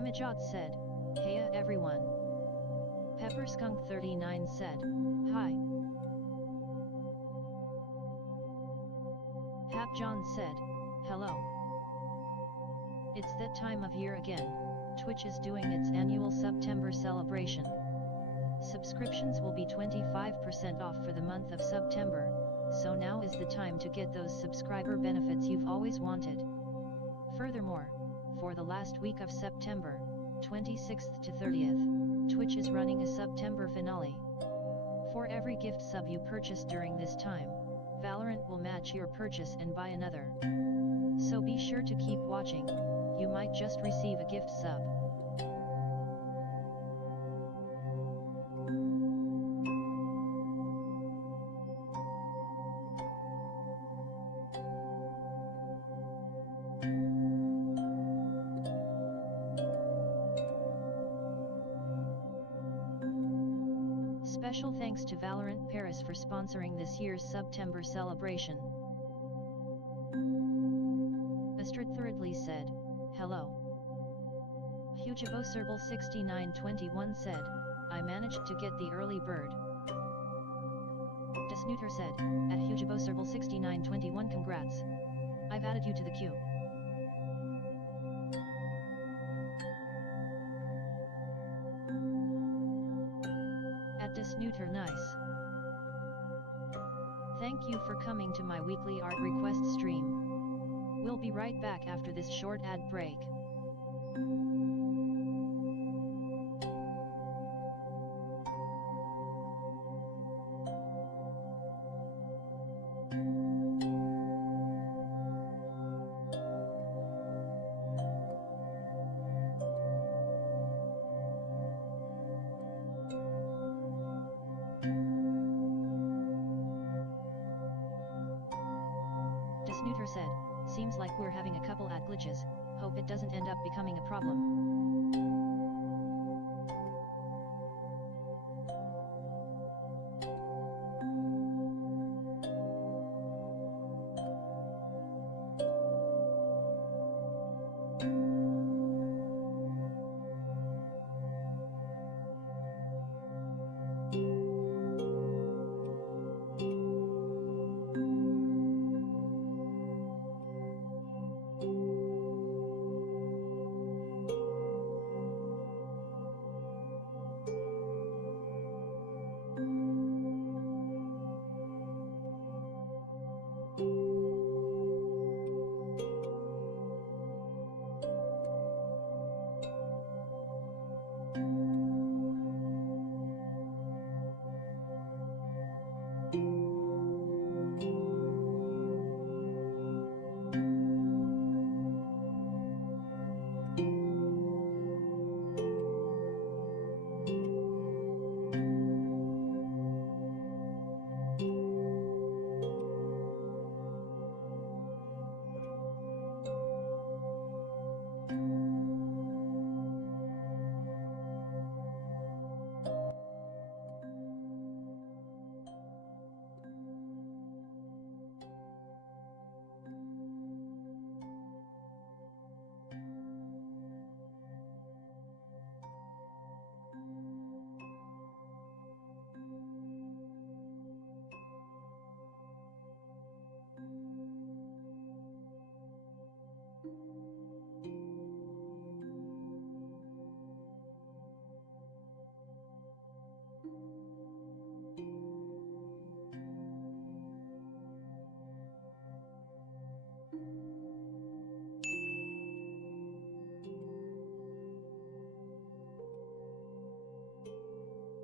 Amajot said, "Heya everyone." Pepperskunk39 said, "Hi." Hapjohn said, "Hello." It's that time of year again. Twitch is doing its annual September celebration. Subscriptions will be 25% off for the month of September, so now is the time to get those subscriber benefits you've always wanted. Furthermore, for the last week of September, 26th to 30th, Twitch is running a September finale. For every gift sub you purchase during this time, Valorant will match your purchase and buy another. So be sure to keep watching, you might just receive a gift sub. Special thanks to Valorant Paris for sponsoring this year's September celebration. Astrid Thirdly said, "Hello." Hugeboserble6921 said, "I managed to get the early bird." Desnooter said, "At Hugeboserble6921 congrats. I've added you to the queue." At Desnooter nice. Thank you for coming to my weekly art request stream. We'll be right back after this short ad break. Desnooter said, "Seems like we're having a couple ad glitches, hope it doesn't end up becoming a problem."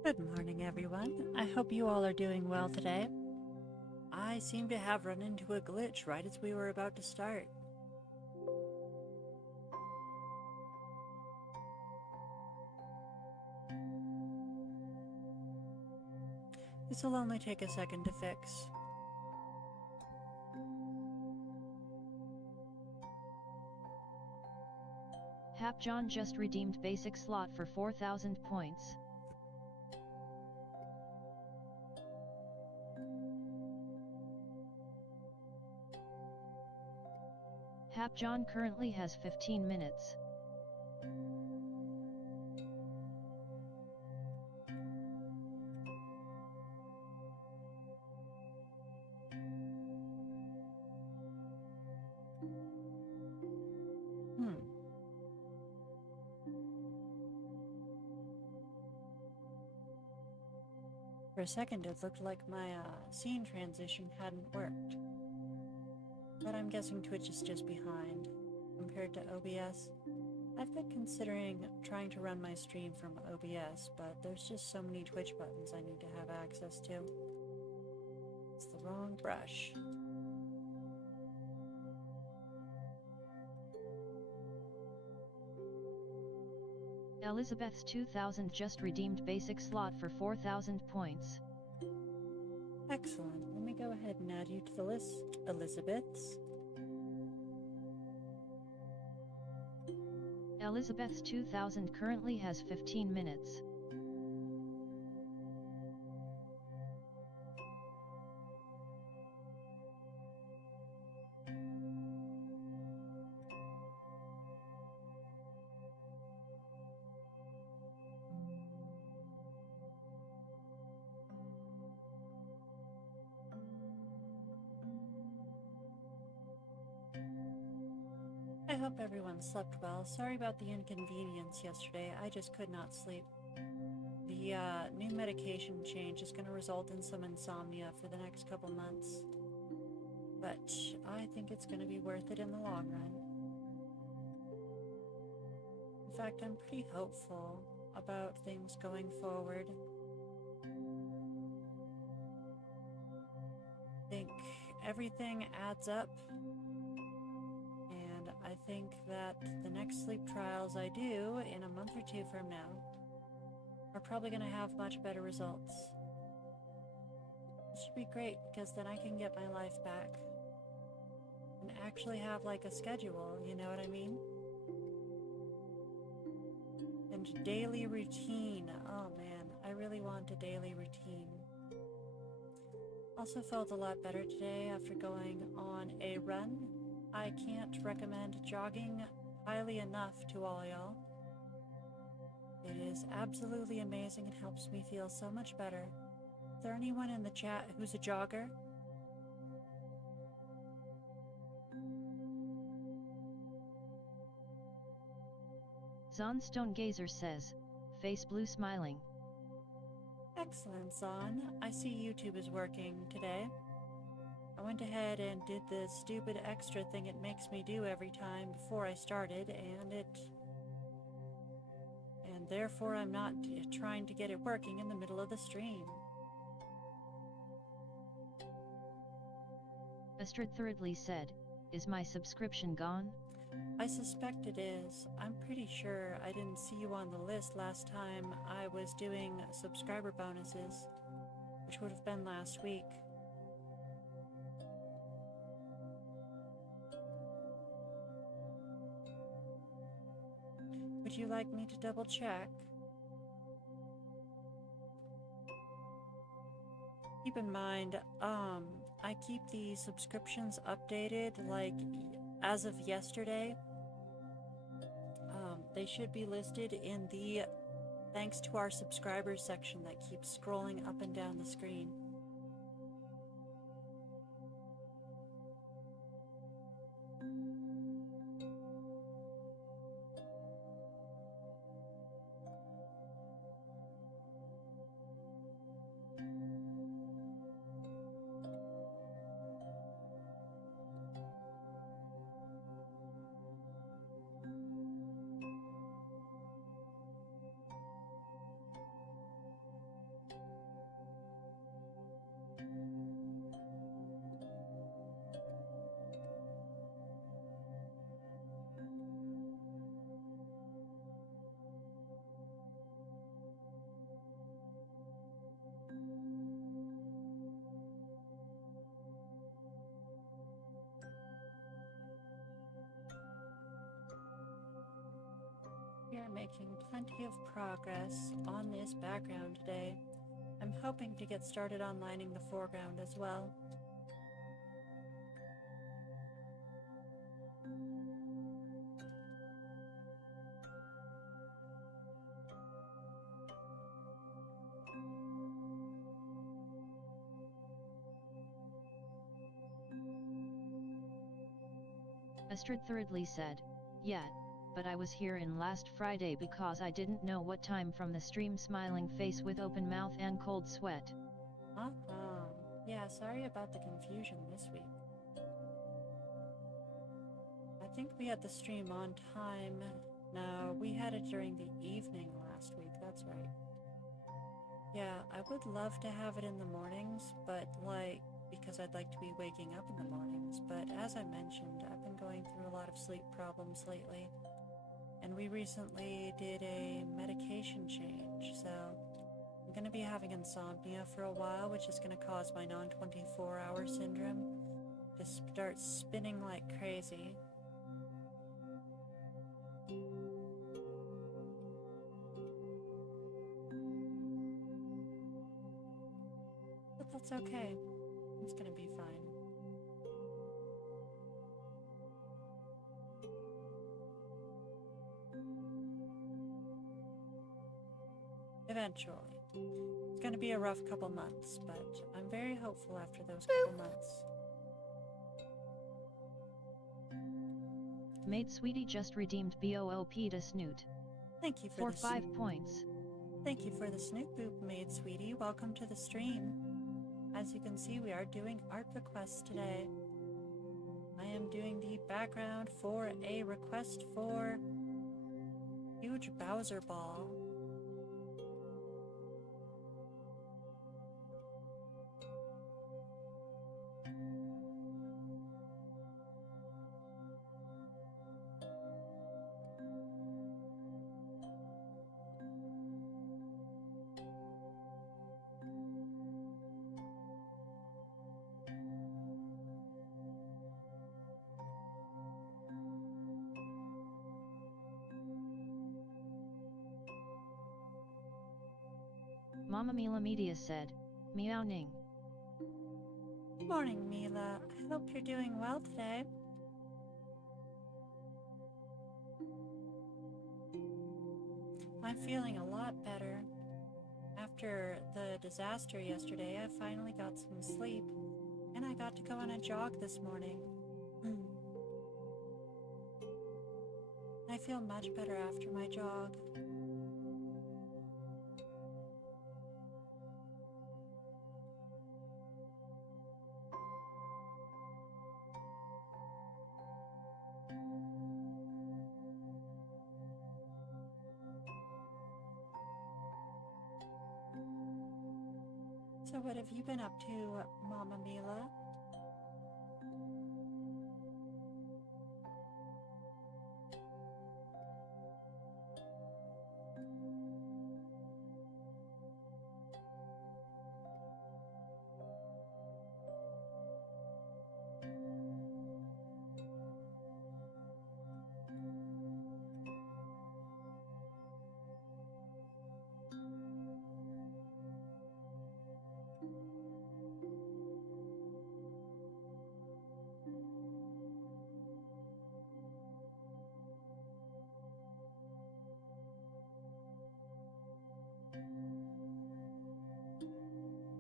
Good morning, everyone. I hope you all are doing well today. I seem to have run into a glitch right as we were about to start. This will only take a second to fix. Hapjohn just redeemed basic slot for 4,000 points. Hapjohn currently has 15 minutes. For a second, it looked like my scene transition hadn't worked. But I'm guessing Twitch is just behind compared to OBS. I've been considering trying to run my stream from OBS, but there's just so many Twitch buttons I need to have access to. It's the wrong brush. Elizabeth's 2000 just redeemed basic slot for 4,000 points. Excellent. Let me go ahead and add you to the list, Elizabeth's. Elizabeth's 2000 currently has 15 minutes. I hope everyone slept well. Sorry about the inconvenience yesterday. I just could not sleep. The new medication change is going to result in some insomnia for the next couple months. But I think it's going to be worth it in the long run. In fact, I'm pretty hopeful about things going forward. I think everything adds up. I think that the next sleep trials I do in a month or two from now are probably going to have much better results. It should be great because then I can get my life back and actually have like a schedule, you know what I mean? And daily routine. Oh man, I really want a daily routine. Also felt a lot better today after going on a run. I can't recommend jogging highly enough to all y'all. It is absolutely amazing. It helps me feel so much better. Is there anyone in the chat who's a jogger? Zonstone Gazer says, face blue smiling. Excellent, Zon. I see YouTube is working today. I went ahead and did the stupid extra thing it makes me do every time before I started, and therefore I'm not trying to get it working in the middle of the stream. Astrid Thirdly said, is my subscription gone? I suspect it is. I'm pretty sure I didn't see you on the list last time I was doing subscriber bonuses, which would have been last week. Would you like me to double check? Keep in mind, I keep the subscriptions updated like as of yesterday. They should be listed in the thanks to our subscribers section that keeps scrolling up and down the screen. We are making plenty of progress on this background today. I'm hoping to get started on lining the foreground as well. Astrid Thirdly said, yeah, but I was here in last Friday because I didn't know what time from the stream smiling face with open mouth and cold sweat. Uh-huh. Yeah, sorry about the confusion this week. I think we had the stream on time. No, we had it during the evening last week, that's right. Yeah, I would love to have it in the mornings, but because I'd like to be waking up in the mornings, but as I mentioned, I've been going through a lot of sleep problems lately, and we recently did a medication change, so I'm going to be having insomnia for a while, which is going to cause my non-24-hour syndrome to start spinning like crazy. But that's okay. It's gonna be fine. Eventually. It's gonna be a rough couple months, but I'm very hopeful after those couple months. Maid Sweetie just redeemed BOOP to Snoot. Thank you for For 5 points. Thank you for the Snoot Boop, Maid Sweetie. Welcome to the stream. As you can see, we are doing art requests today. I am doing the background for a request for huge Bowser ball. Mama Mila Media said, Meow Ning. Morning, Mila. I hope you're doing well today. I'm feeling a lot better. After the disaster yesterday, I finally got some sleep, and I got to go on a jog this morning. I feel much better after my jog. So what have you been up to, Mama Mila?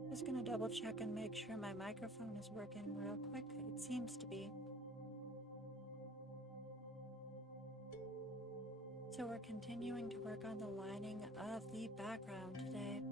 Just gonna double check and make sure my microphone is working real quick. It seems to be. So we're continuing to work on the lining of the background today.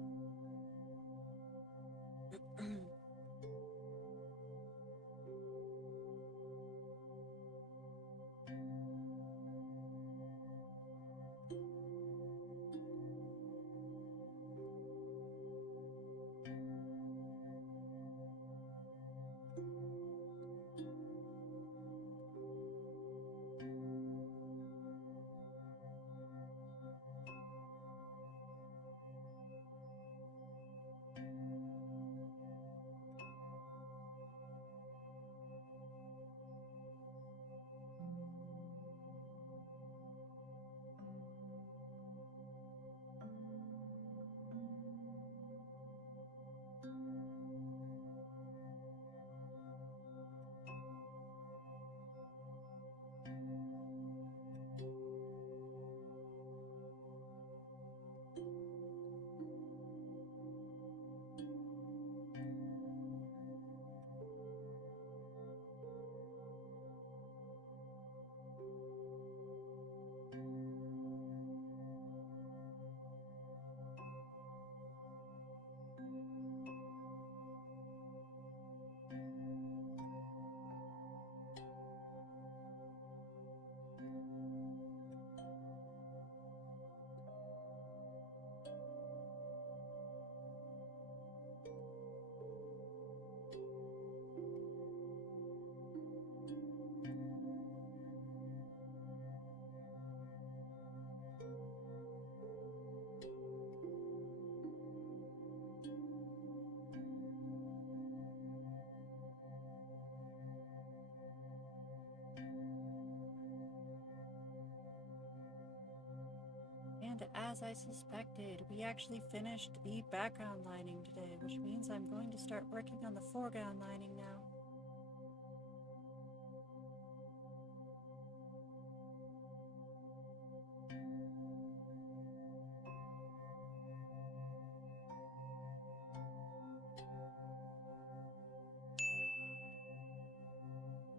as I suspected, we actually finished the background lining today, which means I'm going to start working on the foreground lining now.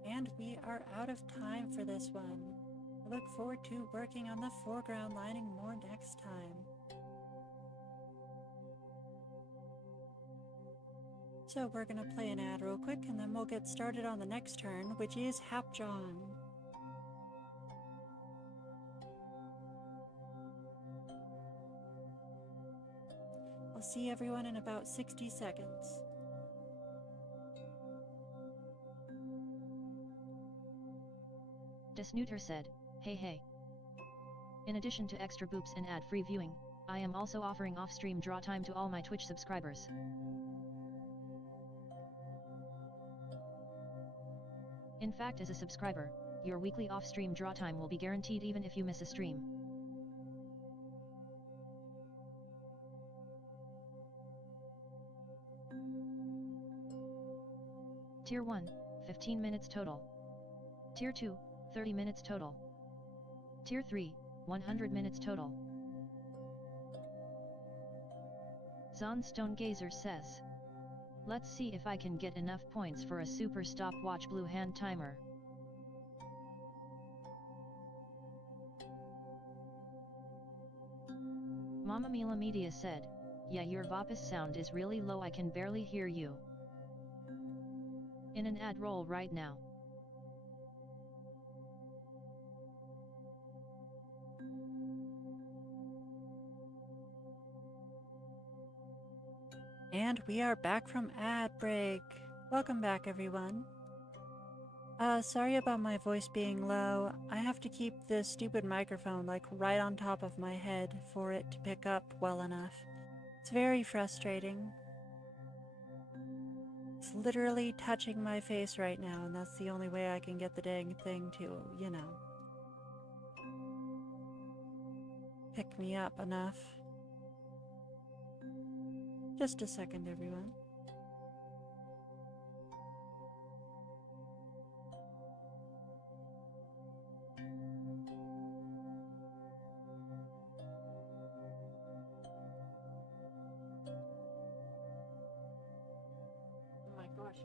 And we are out of time for this one. I look forward to working on the foreground lining more next time. So we're going to play an ad real quick and then we'll get started on the next turn, which is Hap John. I'll see everyone in about 60 seconds. Desnooter said, hey. In addition to extra boops and ad-free viewing, I am also offering off-stream draw time to all my Twitch subscribers. In fact, as a subscriber, your weekly off-stream draw time will be guaranteed even if you miss a stream. Tier 1, 15 minutes total. Tier 2, 30 minutes total. Tier 3, 100 minutes total. Zonstone Gazer says, let's see if I can get enough points for a super stopwatch blue hand timer. Mama Mila Media said, yeah, your Vapis sound is really low, I can barely hear you. In an ad roll right now. And we are back from ad break. Welcome back, everyone. Sorry about my voice being low. I have to keep this stupid microphone like right on top of my head for it to pick up well enough. It's very frustrating. It's literally touching my face right now, and that's the only way I can get the dang thing to, you know, pick me up enough. Just a second, everyone. Oh my gosh.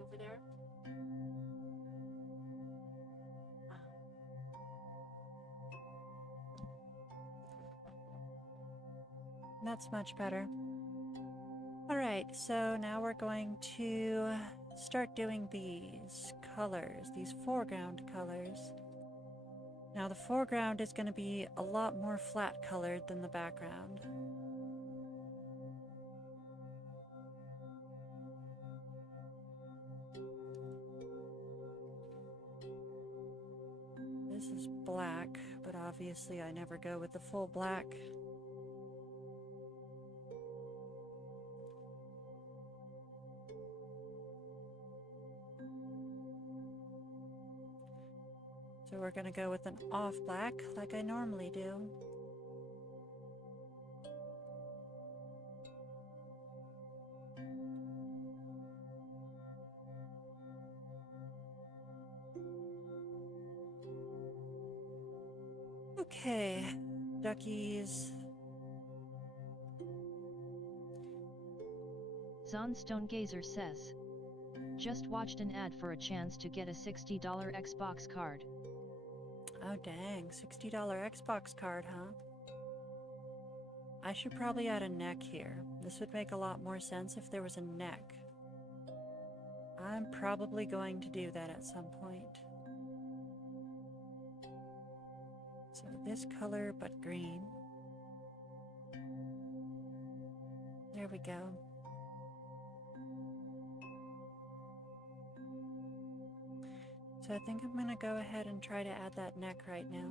Over there? That's much better. Alright, so now we're going to start doing these colors, these foreground colors. Now the foreground is going to be a lot more flat colored than the background. This is black, but obviously I never go with the full black. So we're going to go with an off black like I normally do. Okay, duckies. Zonstone Gazer says, just watched an ad for a chance to get a $60 Xbox card. Oh dang, $60 Xbox card, huh? I should probably add a neck here. This would make a lot more sense if there was a neck. I'm probably going to do that at some point. So this color, but green. There we go. So I think I'm gonna go ahead and try to add that neck right now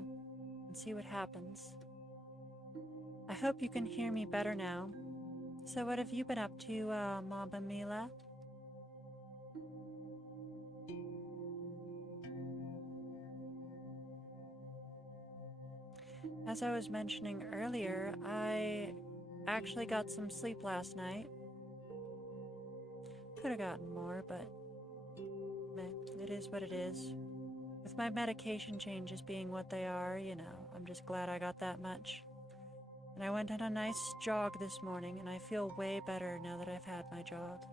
and see what happens. I hope you can hear me better now. So what have you been up to, Mama Mila? As I was mentioning earlier, I actually got some sleep last night. Could have gotten more, but meh, it is what it is. With my medication changes being what they are, you know, I'm just glad I got that much. And I went on a nice jog this morning, and I feel way better now that I've had my jog.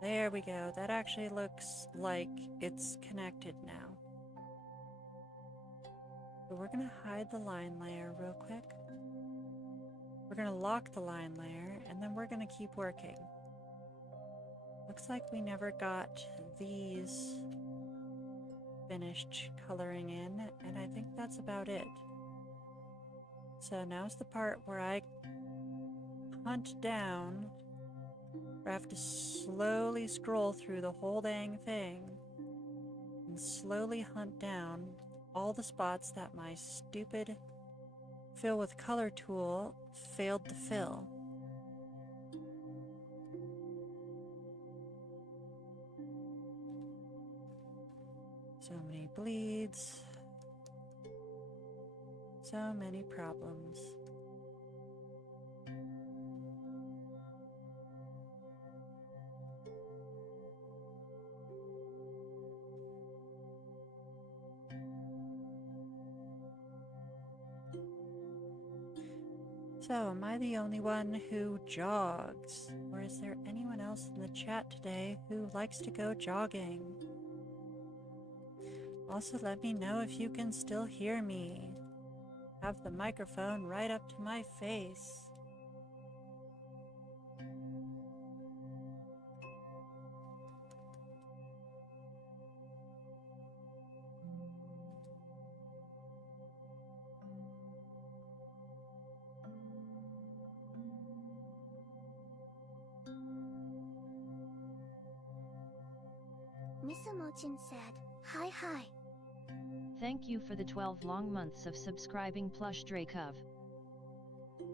There we go. That actually looks like it's connected now. So we're going to hide the line layer real quick. We're going to lock the line layer, and then we're going to keep working. Looks like we never got these finished coloring in, and I think that's about it. So now's the part where I hunt down, where I have to slowly scroll through the whole dang thing and slowly hunt down all the spots that my stupid fill with color tool failed to fill. So many bleeds, so many problems. So, am I the only one who jogs? Or is there anyone else in the chat today who likes to go jogging? Also, let me know if you can still hear me. Have the microphone right up to my face. Miss Emojin said, hi hi. Thank you for the 12 long months of subscribing Plush Dracov.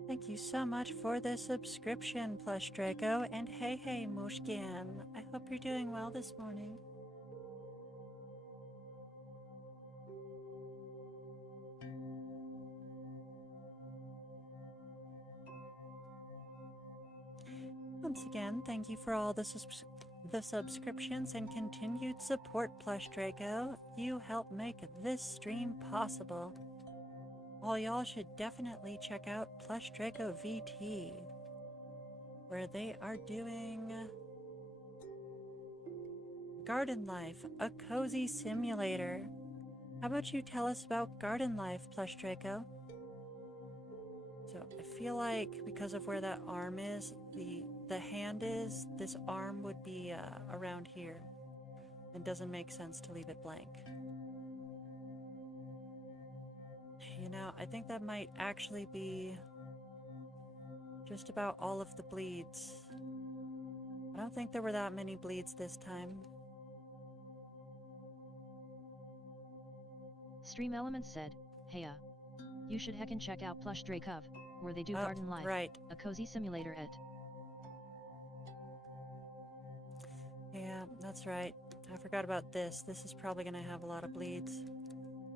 Thank you so much for the subscription, Plush Draco, and hey Mushkin. I hope you're doing well this morning. Once again, thank you for all the subscriptions and continued support, Plush Draco. You help make this stream possible. All y'all should definitely check out Plush Draco VT, where they are doing Garden Life, a cozy simulator. How about you tell us about Garden Life, Plush Draco? So I feel like because of where that arm is, the hand is, this arm would be around here. It doesn't make sense to leave it blank. You know, I think that might actually be just about all of the bleeds. I don't think there were that many bleeds this time. Stream Elements said, hey you should heckin' check out Plush Dracov, where they do Garden Life, right. a cozy simulator et. Yeah, that's right. I forgot about this. This is probably gonna have a lot of bleeds.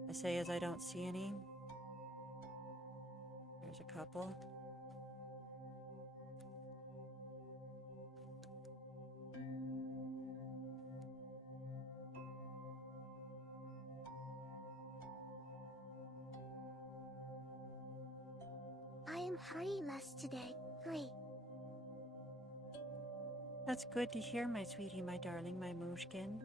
I say as I don't see any. There's a couple. I am hurry-less today. Great. That's good to hear, my sweetie, my darling, my mooshkin.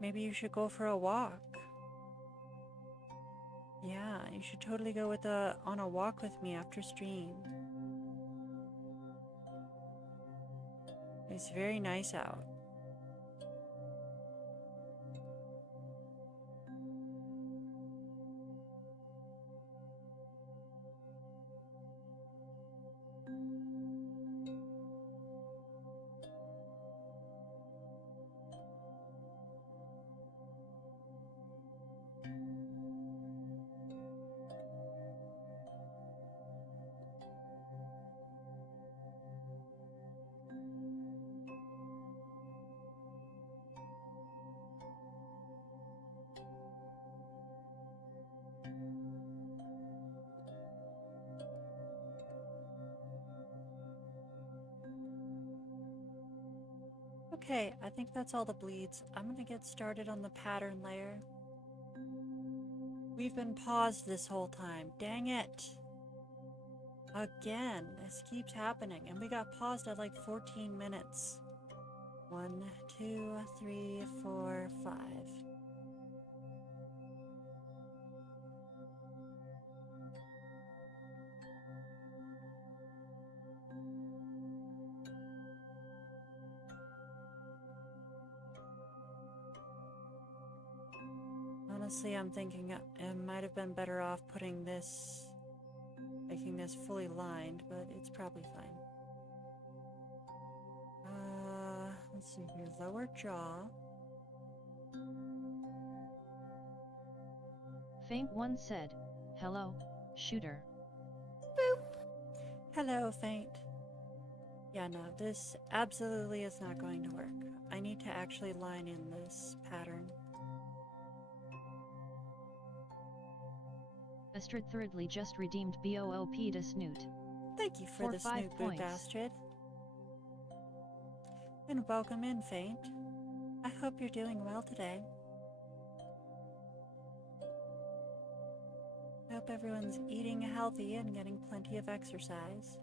Maybe you should go for a walk. Yeah, you should totally go on a walk with me after stream. It's very nice out. Okay, I think that's all the bleeds. I'm gonna get started on the pattern layer. We've been paused this whole time. Dang it. Again, this keeps happening, and we got paused at like 14 minutes. 1, 2, 3, 4, 5. Honestly, I'm thinking it might have been better off putting this, making this fully lined, but it's probably fine. Let's see here, lower jaw. Faint One said, "Hello, shooter." Hello, Faint. Yeah, no, this absolutely is not going to work. I need to actually line in this pattern. Astrid Thirdly just redeemed BOOP to Snoot. Thank you for the 5 snoot boot, points. Astrid. And welcome in, Faint. I hope you're doing well today. I hope everyone's eating healthy and getting plenty of exercise.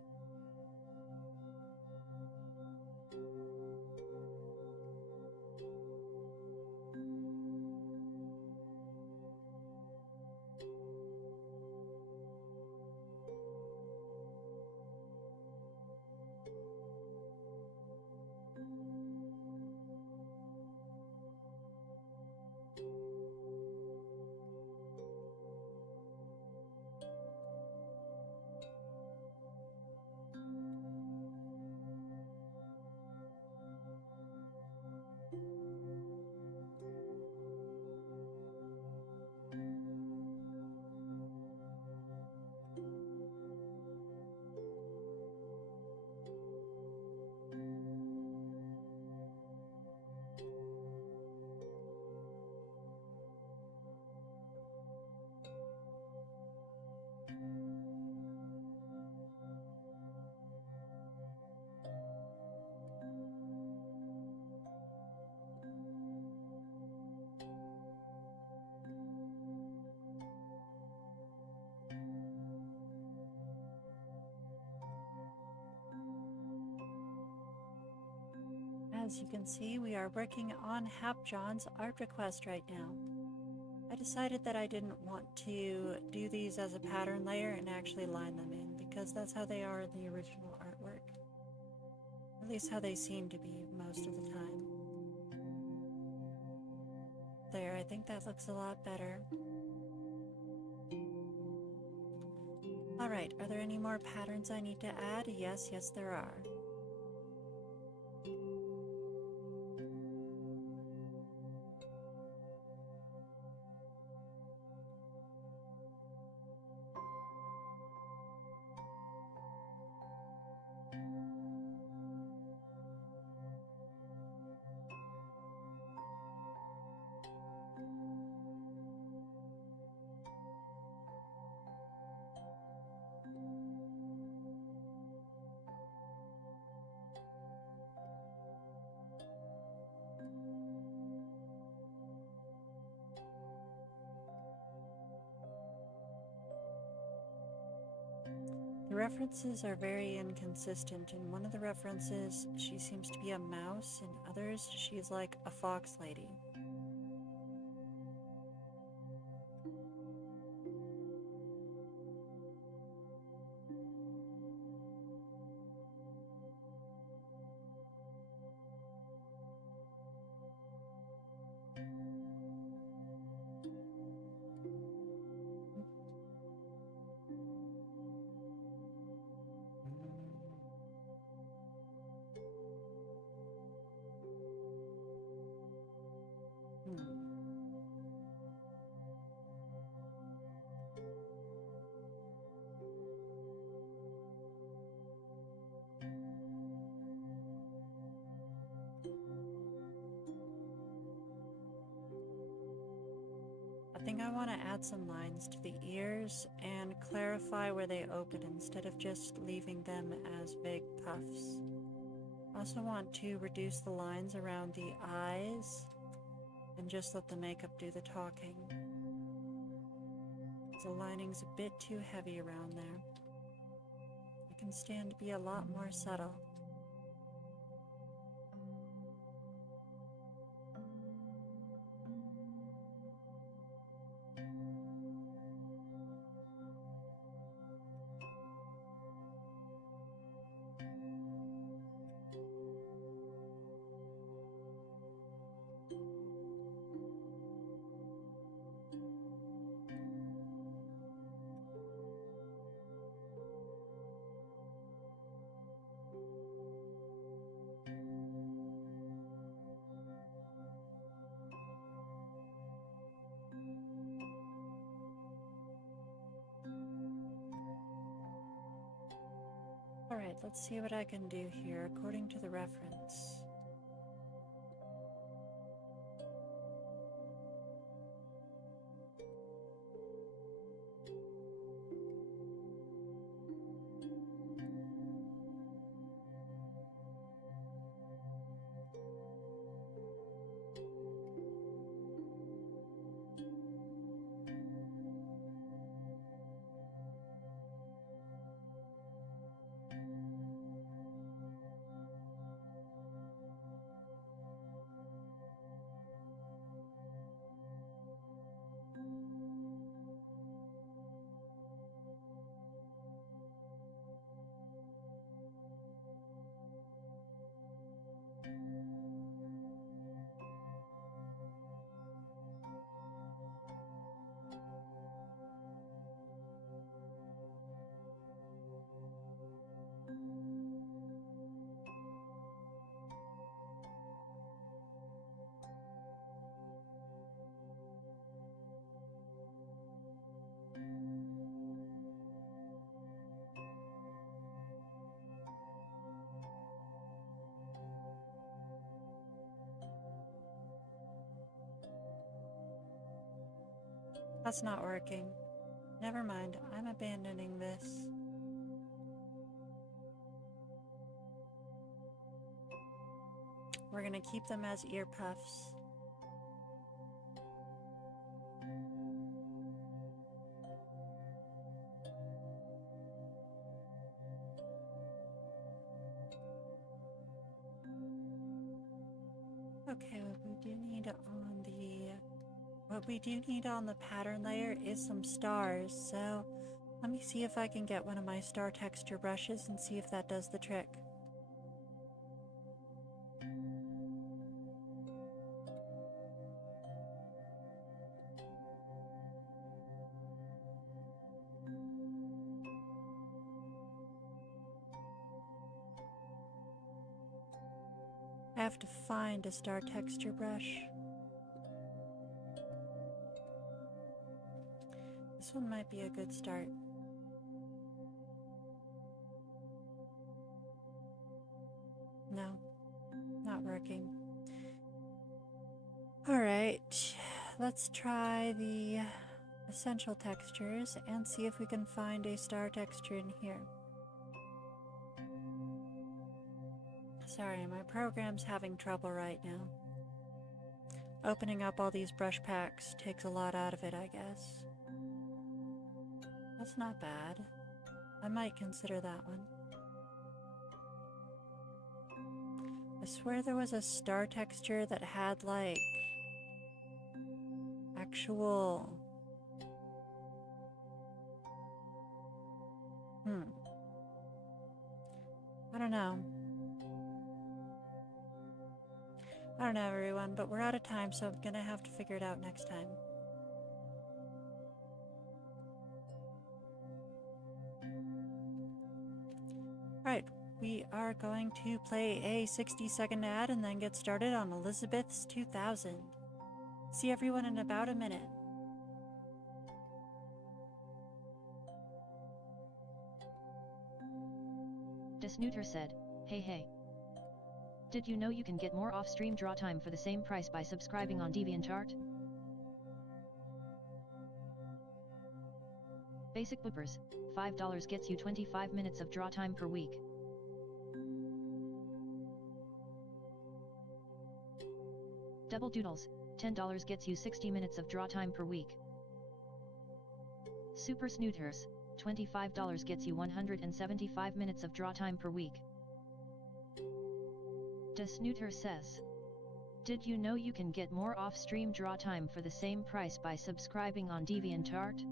As you can see, we are working on Hapjohn's art request right now. I decided that I didn't want to do these as a pattern layer and actually line them in, because that's how they are in the original artwork. At least how they seem to be most of the time. There, I think that looks a lot better. Alright, are there any more patterns I need to add? Yes, there are. The references are very inconsistent. In one of the references, she seems to be a mouse, in others, she's like a fox lady. I think I want to add some lines to the ears and clarify where they open instead of just leaving them as vague puffs. Also want to reduce the lines around the eyes and just let the makeup do the talking. The lining's a bit too heavy around there. It can stand to be a lot more subtle. Alright, let's see what I can do here according to the reference. That's not working. Never mind, I'm abandoning this. We're gonna keep them as ear puffs. Okay, what we do need on the pattern layer is some stars, so let me see if I can get one of my star texture brushes and see if that does the trick. I have to find a star texture brush. This one might be a good start. No, not working. Alright, let's try the essential textures and see if we can find a star texture in here. Sorry, my program's having trouble right now. Opening up all these brush packs takes a lot out of it, I guess. That's not bad. I might consider that one. I swear there was a star texture that had like actual... I don't know. I don't know, everyone, but we're out of time, so I'm gonna have to figure it out next time. Alright, we are going to play a 60-second ad and then get started on Elizabeth's 2000. See everyone in about a minute. Desnooter said, hey. Did you know you can get more off-stream draw time for the same price by subscribing on DeviantArt? Basic boopers, $5 gets you 25 minutes of draw time per week. Double Doodles, $10 gets you 60 minutes of draw time per week. Super Snooters, $25 gets you 175 minutes of draw time per week. Da Snooter says, did you know you can get more off-stream draw time for the same price by subscribing on DeviantArt?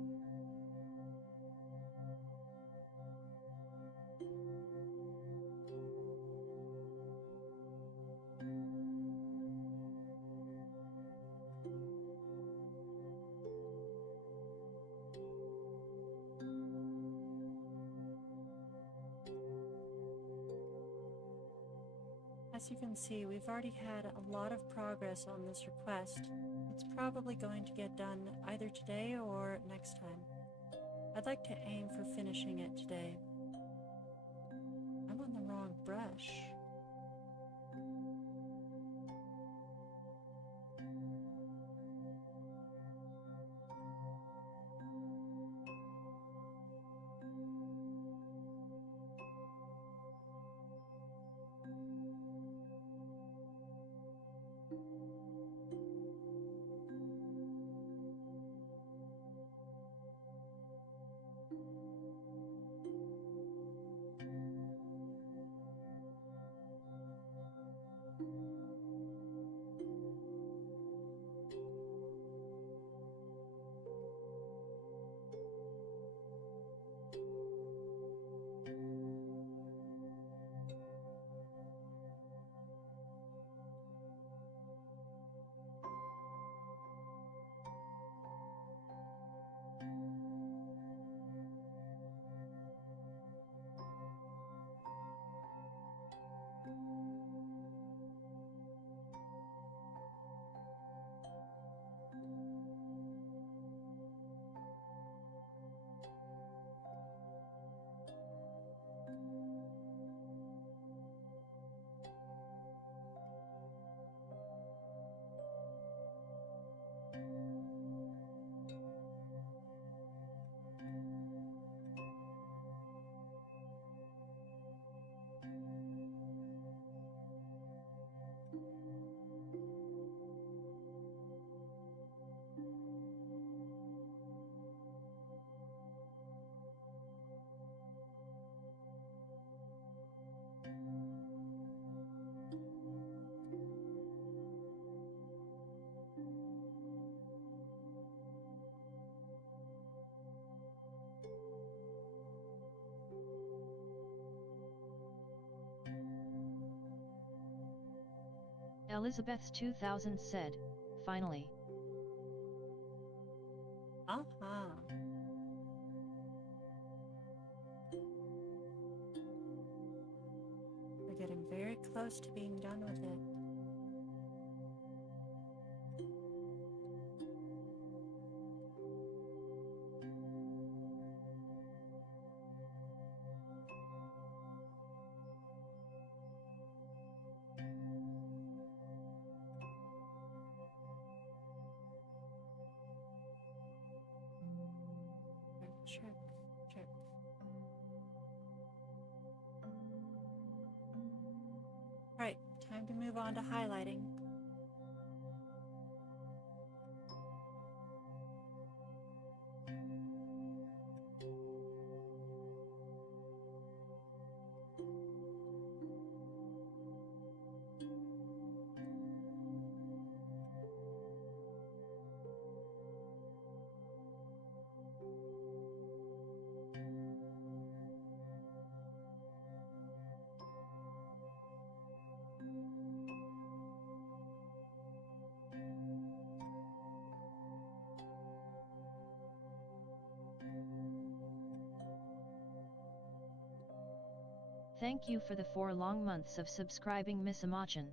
As you can see, we've already had a lot of progress on this request. It's probably going to get done either today or next time. I'd like to aim for finishing it today. I'm on the wrong brush. Elizabeth's 2000 said, finally. Uh-huh. We're getting very close to being done with it. Check. Alright, time to move on to highlighting. Thank you for the 4 long months of subscribing, Miss Amachan.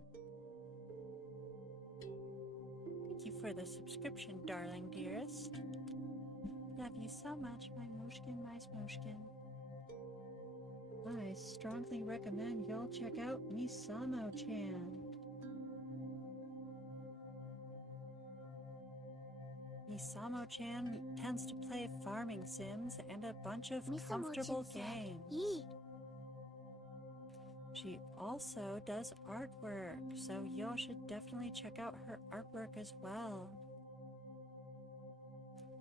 Thank you for the subscription, darling dearest. Love you so much, my mooshkin, my smooshkin. I strongly recommend y'all check out Misamo-chan. Misamo-chan tends to play farming sims and a bunch of comfortable Misamo-chan said, games. "Yee." She also does artwork, so y'all should definitely check out her artwork as well.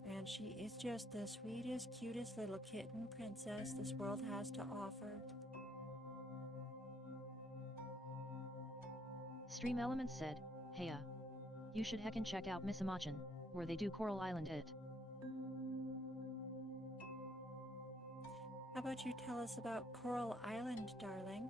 And she is just the sweetest, cutest little kitten princess this world has to offer. Stream Elements said, "Heya. You should heckin' check out Misumachin, where they do Coral Island it." How about you tell us about Coral Island, darling?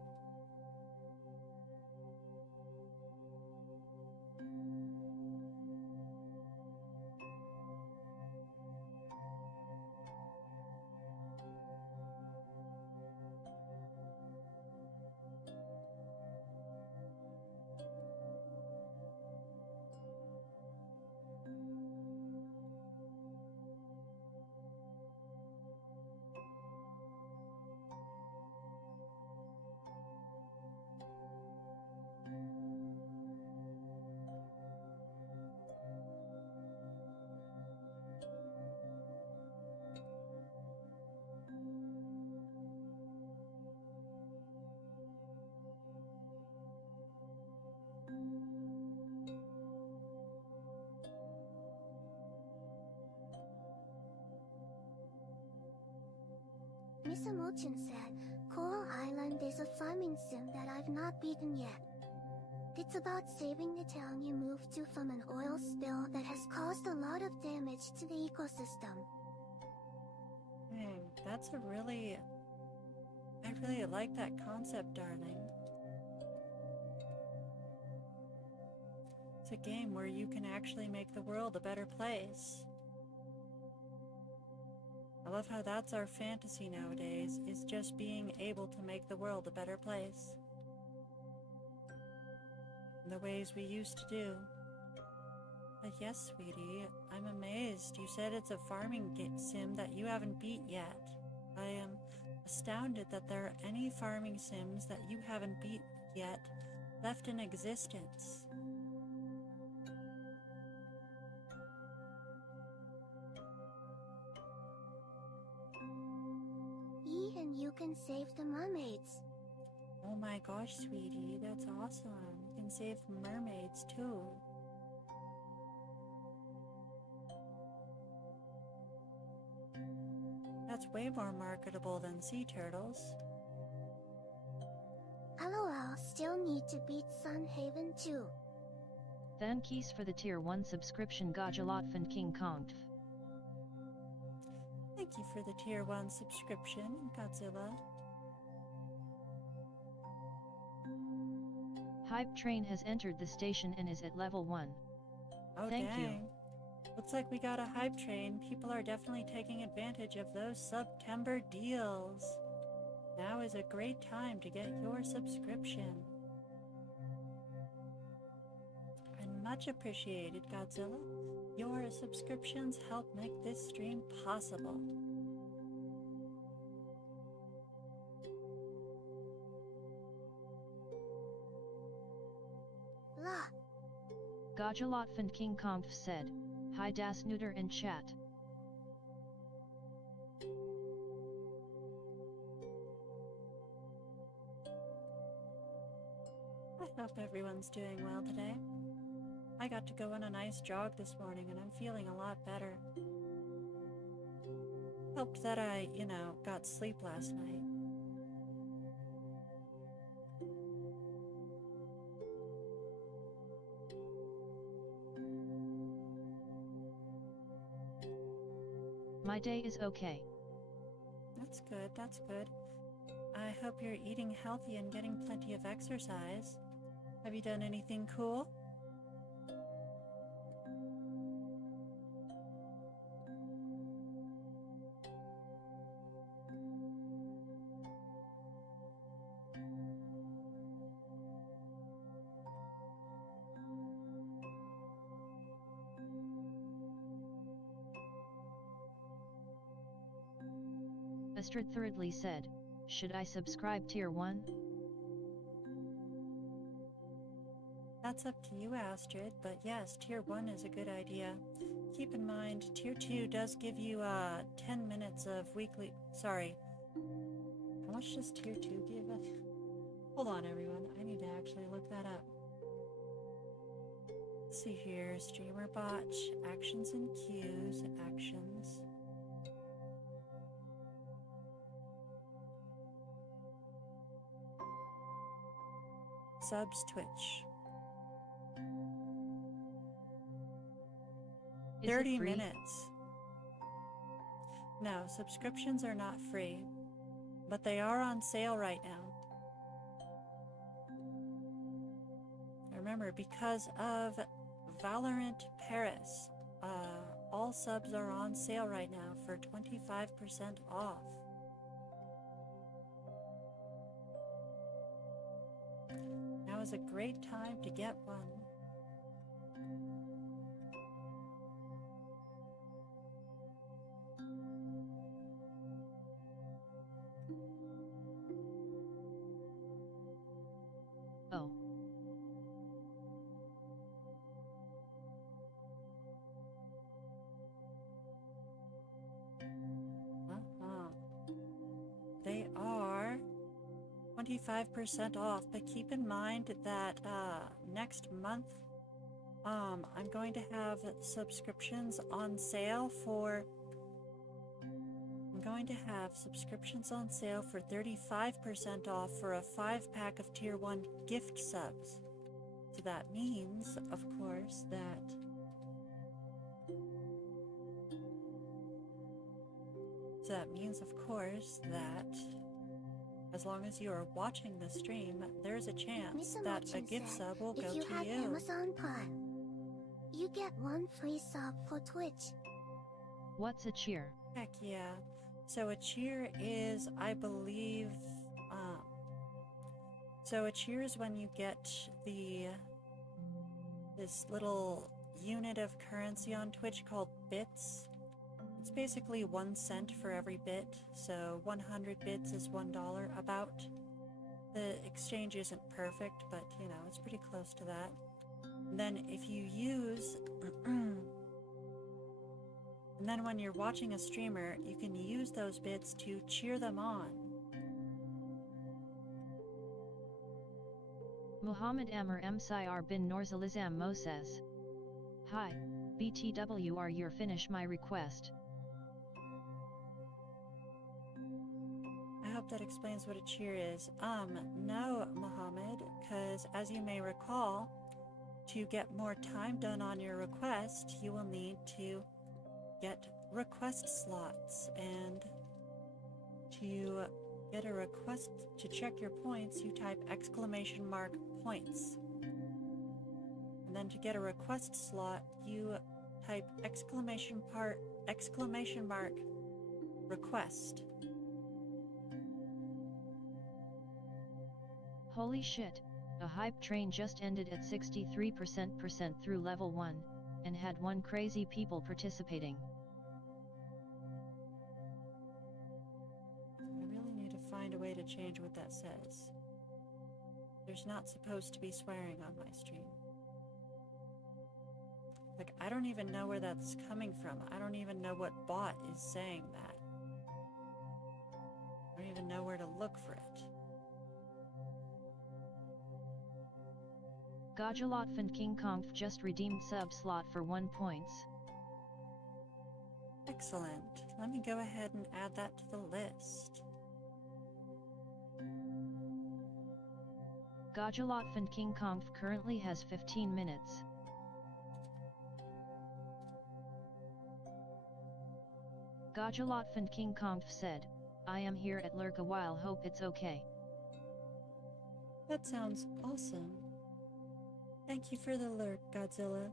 Misumochin said, Coral Island is a farming sim that I've not beaten yet. It's about saving the town you moved to from an oil spill that has caused a lot of damage to the ecosystem. That's I really like that concept, darling. It's a game where you can actually make the world a better place. I love how that's our fantasy nowadays, is just being able to make the world a better place. In the ways we used to do. But yes, sweetie, I'm amazed. You said it's a farming sim that you haven't beat yet. I am astounded that there are any farming sims that you haven't beat yet left in existence. And you can save the mermaids. Oh my gosh, sweetie, that's awesome. You can save mermaids too. That's way more marketable than sea turtles. LOL, still need to beat Sunhaven too. Thank yous for the tier 1 subscription Gajalotfan King Kong. Thank you for the tier 1 subscription, Godzilla. Hype Train has entered the station and is at level 1. Oh, Thank dang. you. Looks like we got a hype train. People are definitely taking advantage of those September deals. Now is a great time to get your subscription. And much appreciated, Godzilla. Your subscriptions help make this stream possible. Blah. Gajalotfan King Kong said, "Hi das Neuter in chat." I hope everyone's doing well today. I got to go on a nice jog this morning and I'm feeling a lot better. Helped that I, got sleep last night. My day is okay. That's good, that's good. I hope you're eating healthy and getting plenty of exercise. Have you done anything cool? Astrid Thirdly said, "Should I subscribe tier 1? That's up to you, Astrid, but yes, tier 1 is a good idea. Keep in mind, tier 2 does give you 10 minutes of weekly... Sorry. How much does tier 2 give us? Hold on, everyone. I need to actually look that up. Let's see here. Streamer botch. Actions and queues. Actions. Subs Twitch. Is 30 it free? minutes. No, subscriptions are not free, but they are on sale right now. Remember, because of Valorant Paris, all subs are on sale right now for 25% off. Now is a great time to get one. Oh. They are 25% off, but keep in mind that next month I'm going to have subscriptions on sale for 35% off for a 5-pack of tier 1 gift subs. So that means, of course, that as long as you are watching the stream, there's a chance that a gift sub will go to you. If you have Amazon Prime, you get 1 free sub for Twitch. What's a cheer? Heck yeah. So a cheer is, I believe, so a cheer is when you get this little unit of currency on Twitch called bits. It's basically 1 cent for every bit, so 100 bits is $1 about. The exchange isn't perfect, but you know, it's pretty close to that. And then if you use and then when you're watching a streamer, you can use those bits to cheer them on. Muhammad Amr Msir bin Norzalizam Mo says, "Hi, BTWR, you're finish my request." I hope that explains what a cheer is. No, Muhammad, because as you may recall, to get more time done on your request, you will need to get request slots, and to get a request to check your points, you type !points. And then to get a request slot, you type !request. Holy shit, a hype train just ended at 63% through level 1, and had 1 crazy people participating. I really need to find a way to change what that says. There's not supposed to be swearing on my stream. Like, I don't even know where that's coming from. I don't even know what bot is saying that. I don't even know where to look for it. Gajalotfand King Kong just redeemed sub slot for 1 points. Excellent. Let me go ahead and add that to the list. Gajalotfand King Kong currently has 15 minutes. Gajalotfand King Kong said, "I am here at lurk a while, hope it's okay." That sounds awesome. Thank you for the lurk, Godzilla.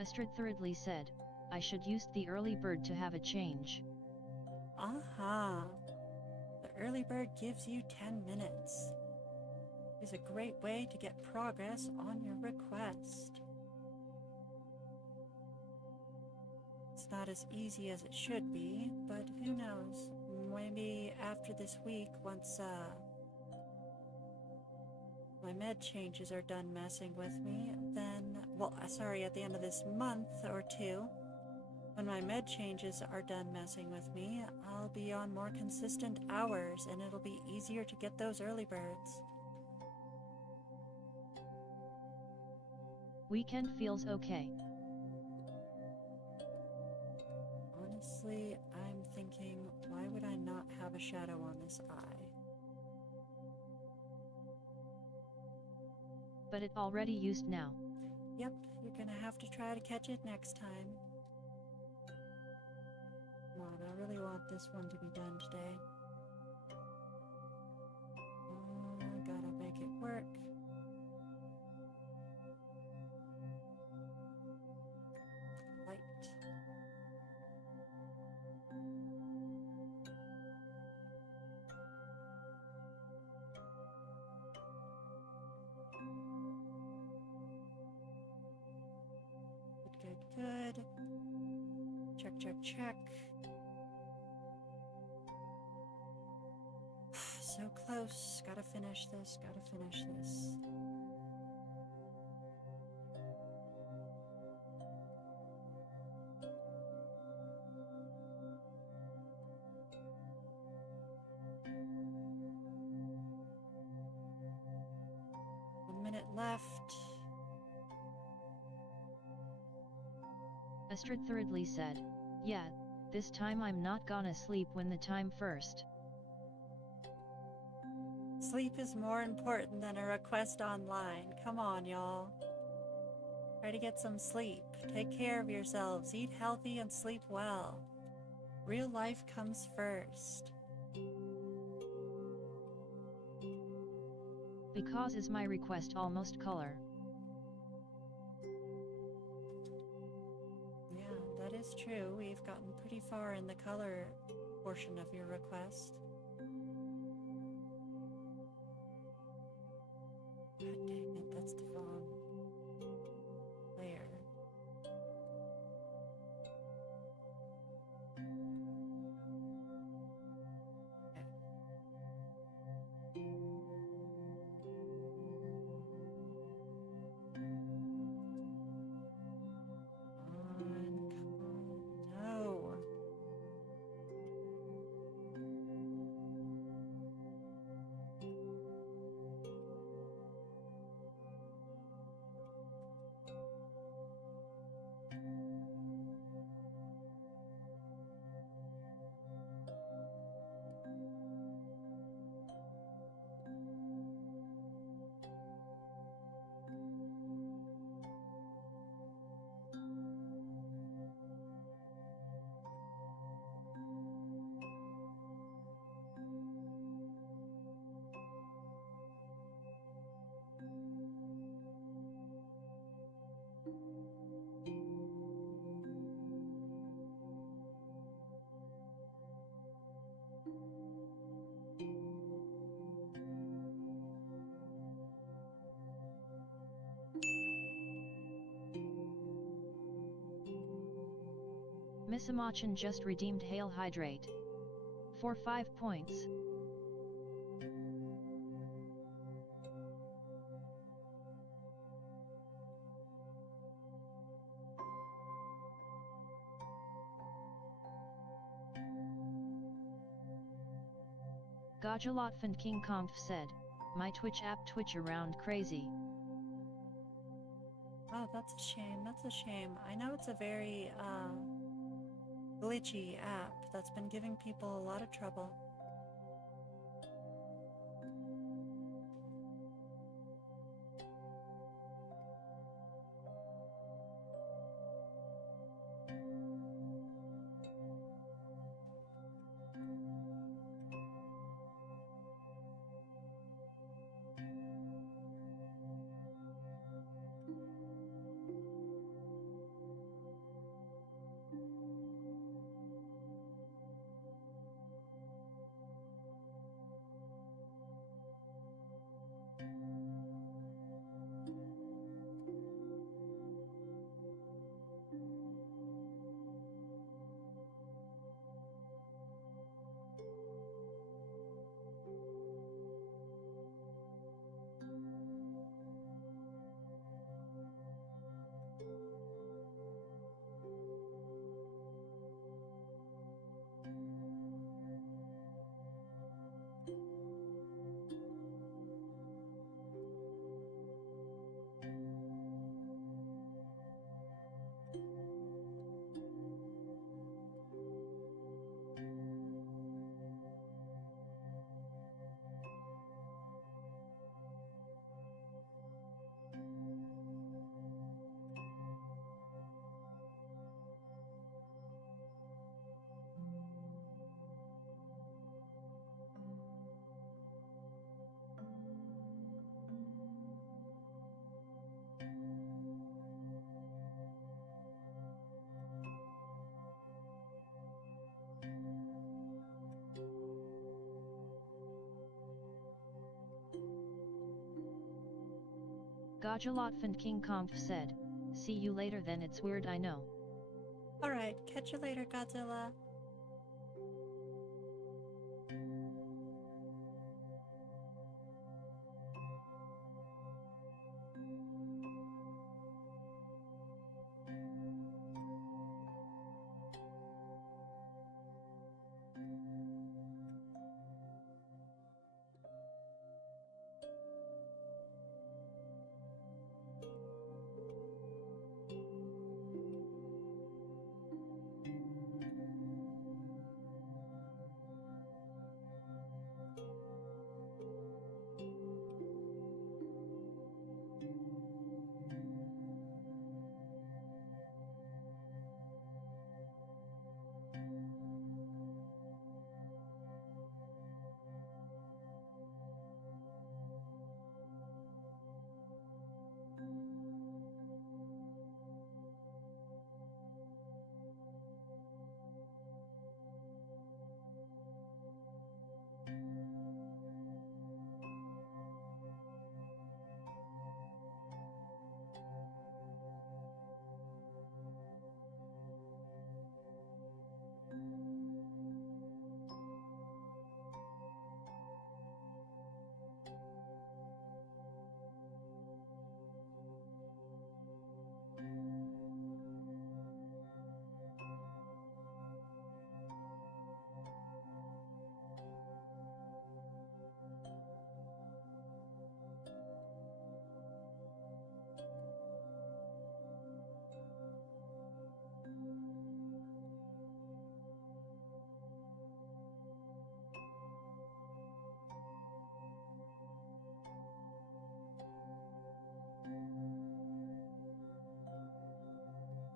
Astrid thirdly said, "I should use the early bird to have a change." Aha! The early bird gives you 10 minutes. It's a great way to get progress on your request. It's not as easy as it should be, but who knows? Maybe after this week, once my med changes are done messing with me, then, well, sorry, at the end of this month or two, When my med changes are done messing with me, I'll be on more consistent hours and it'll be easier to get those early birds. Weekend feels okay. Honestly, I'm thinking, why would I not have a shadow on this eye? But it already used now. Yep, you're gonna have to try to catch it next time. Come on, I really want this one to be done today. Gotta make it work. Light. Good. Check, check, check. So close. Gotta finish this, gotta finish this. Minute left. Astrid thirdly said, "Yeah, this time I'm not gonna sleep when the time first." Sleep is more important than a request online. Come on, y'all. Try to get some sleep. Take care of yourselves. Eat healthy and sleep well. Real life comes first. Because is my request almost color? Yeah, that is true. We've gotten pretty far in the color portion of your request. God dang it, that's the wrong layer. Miss Amachan just redeemed Hail Hydrate. For 5 points. Gajalotfand King Kampf said, "My Twitch app Twitch around crazy." Oh, that's a shame. That's a shame. I know it's a very, glitchy app that's been giving people a lot of trouble. Gajalotfand King Kongf said, see you later then, it's weird I know. Alright, catch you later, Godzilla.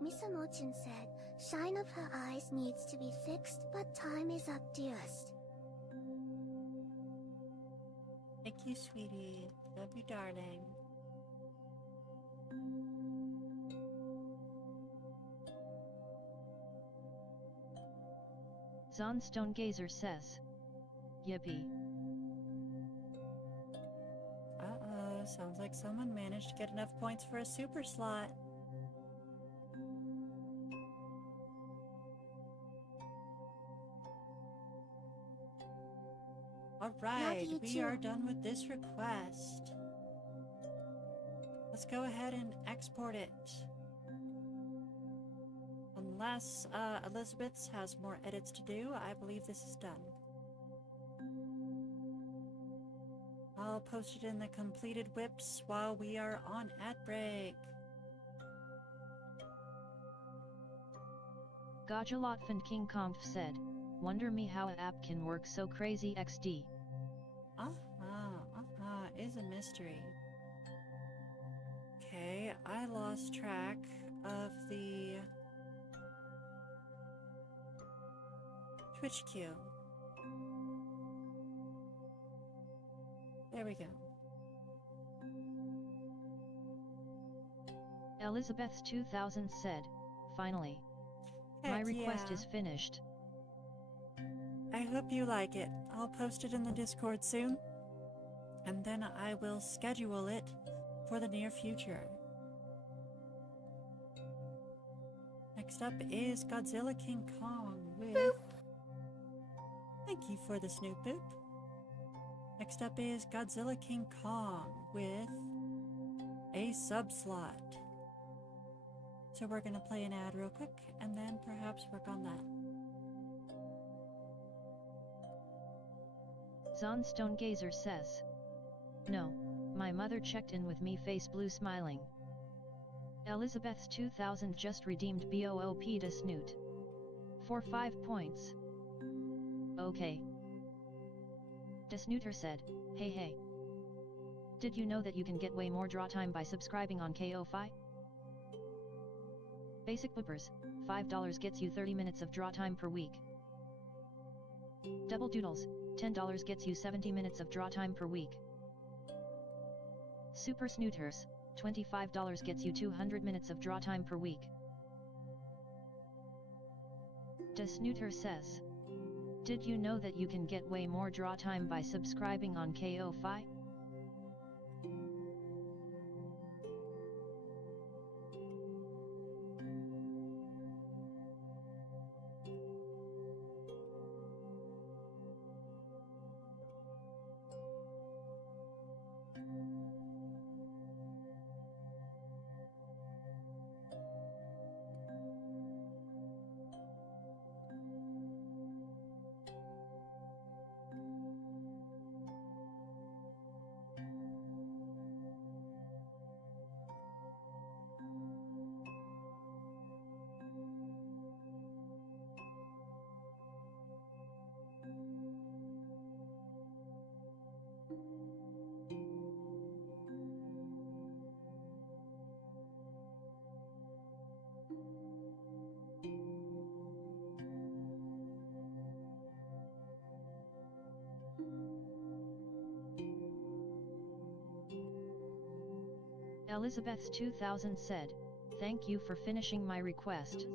Misamochin said, shine of her eyes needs to be fixed, but time is up, dearest. Thank you, sweetie. Love you, darling. Zon Stonegazer says, yippee. Uh-oh, sounds like someone managed to get enough points for a super slot. Alright, we are done with this request. Let's go ahead and export it. Unless Elizabeth has more edits to do, I believe this is done. I'll post it in the completed whips while we are on ad break. Gajalotfand King Kongf said, wonder me how a app can work so crazy XD. Is a mystery. Okay, I lost track of the Twitch queue. There we go. Elizabeth's 2000 said, finally. My request is finished. I hope you like it. I'll post it in the Discord soon, and then I will schedule it for the near future. Next up is Godzilla King Kong with... Boop. Thank you for the Snoop Boop. Next up is Godzilla King Kong with a sub-slot. So we're gonna play an ad real quick, and then perhaps work on that. Zon Stonegazer says, no, my mother checked in with me, face blue smiling. Elizabeth's 2000 just redeemed BOOP to Snoot. For 5 points. Okay. Desnooter said, hey. Did you know that you can get way more draw time by subscribing on KO-Fi? Basic Whippers, $5 gets you 30 minutes of draw time per week. Double Doodles, $10 gets you 70 minutes of draw time per week. Super Snooters, $25 gets you 200 minutes of draw time per week. Desnooter says, did you know that you can get way more draw time by subscribing on KO-Fi? Elizabeth's 2000 said, "Thank you for finishing my request."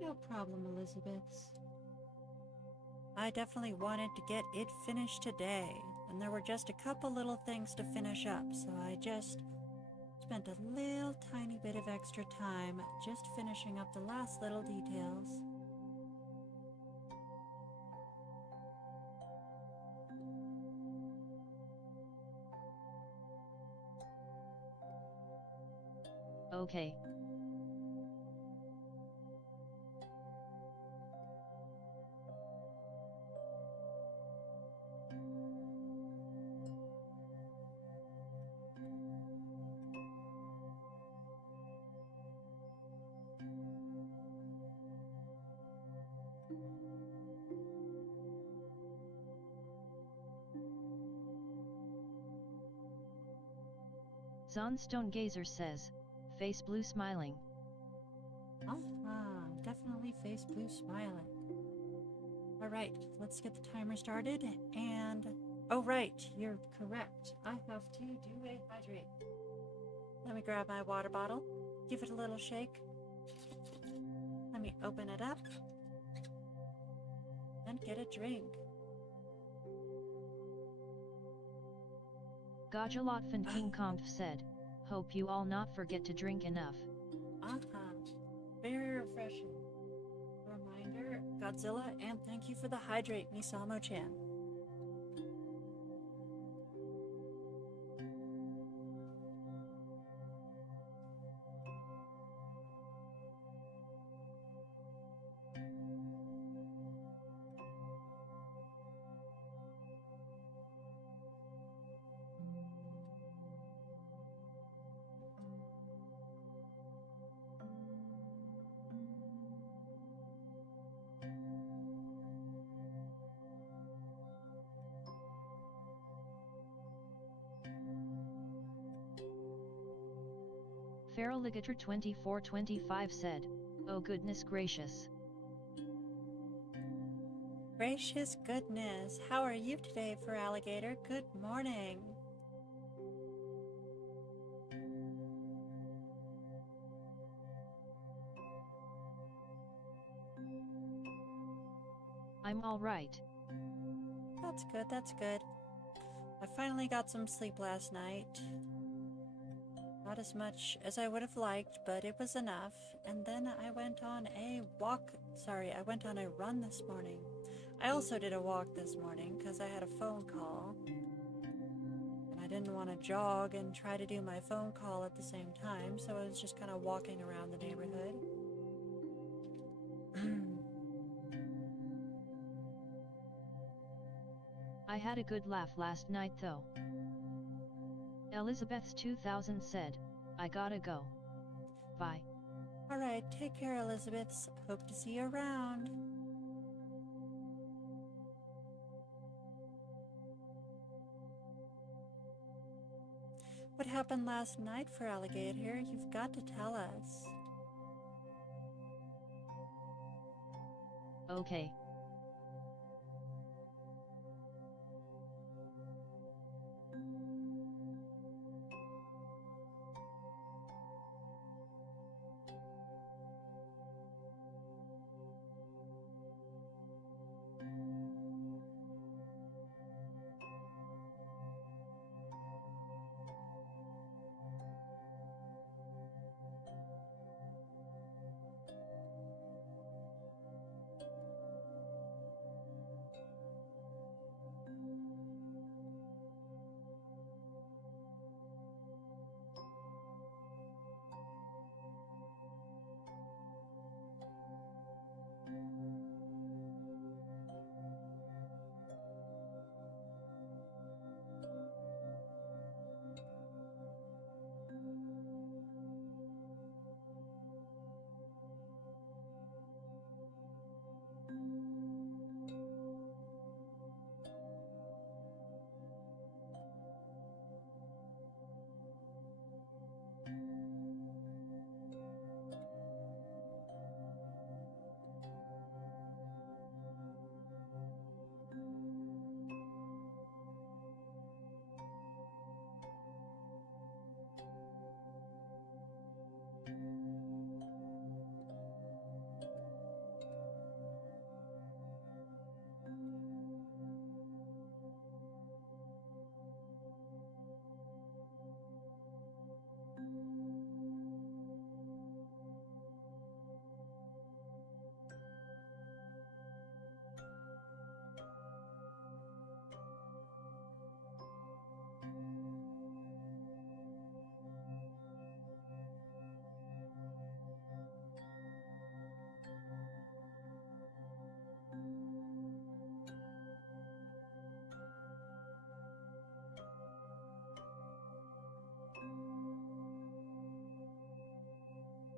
No problem, Elizabeth. I definitely wanted to get it finished today, and there were just a couple little things to finish up, so I just spent a little tiny bit of extra time just finishing up the last little details. Okay. Zonstone Gazer says, "Face blue smiling." Definitely face blue smiling. Alright, let's get the timer started, and... Oh right, you're correct. I have to do a hydrate. Let me grab my water bottle, give it a little shake. Let me open it up, and get a drink. Gajalotfan King Kongf said, "Hope you all not forget to drink enough." Very refreshing. Reminder, Godzilla, and thank you for the hydrate, Misamo-chan. Farrelligator 2425 said, "Oh goodness gracious." Gracious goodness, how are you today, Farralligator? Good morning. I'm all right. That's good, that's good. I finally got some sleep last night. Not as much as I would have liked, but it was enough. And then I went on a run this morning. I also did a walk this morning because I had a phone call. And I didn't want to jog and try to do my phone call at the same time, so I was just kind of walking around the neighborhood. I had a good laugh last night though. Elizabeth's 2000 said, "I gotta go. Bye." Alright, take care, Elizabeth. Hope to see you around. What happened last night, Farralligator? You've got to tell us. Okay.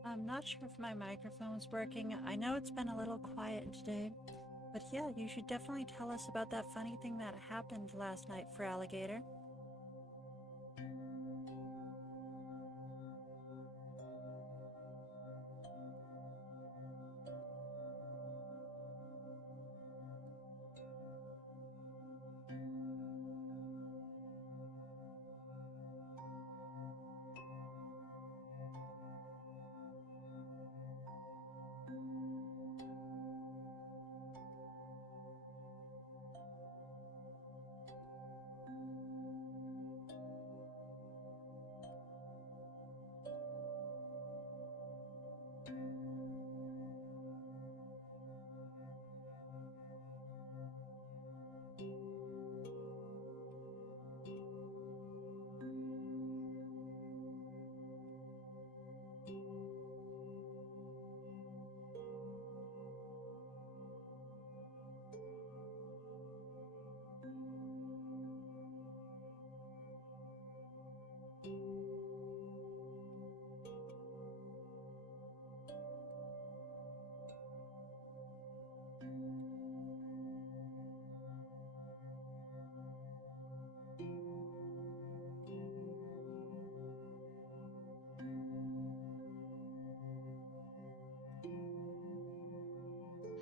I'm not sure if my microphone's working. I know it's been a little quiet today. But yeah, you should definitely tell us about that funny thing that happened last night for Alligator.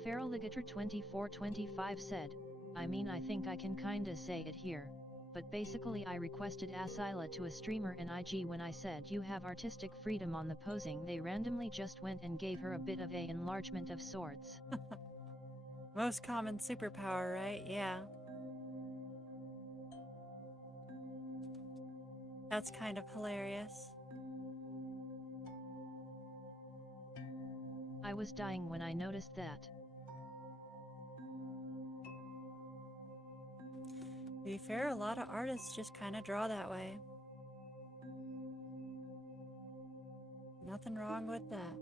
Feraligator2425 said, I mean I think I can kinda say it here, but basically I requested Asila to a streamer and IG when I said you have artistic freedom on the posing, they randomly just went and gave her a bit of a enlargement of sorts. Most common superpower, right? Yeah. That's kind of hilarious. I was dying when I noticed that. To be fair, a lot of artists just kind of draw that way. Nothing wrong with that.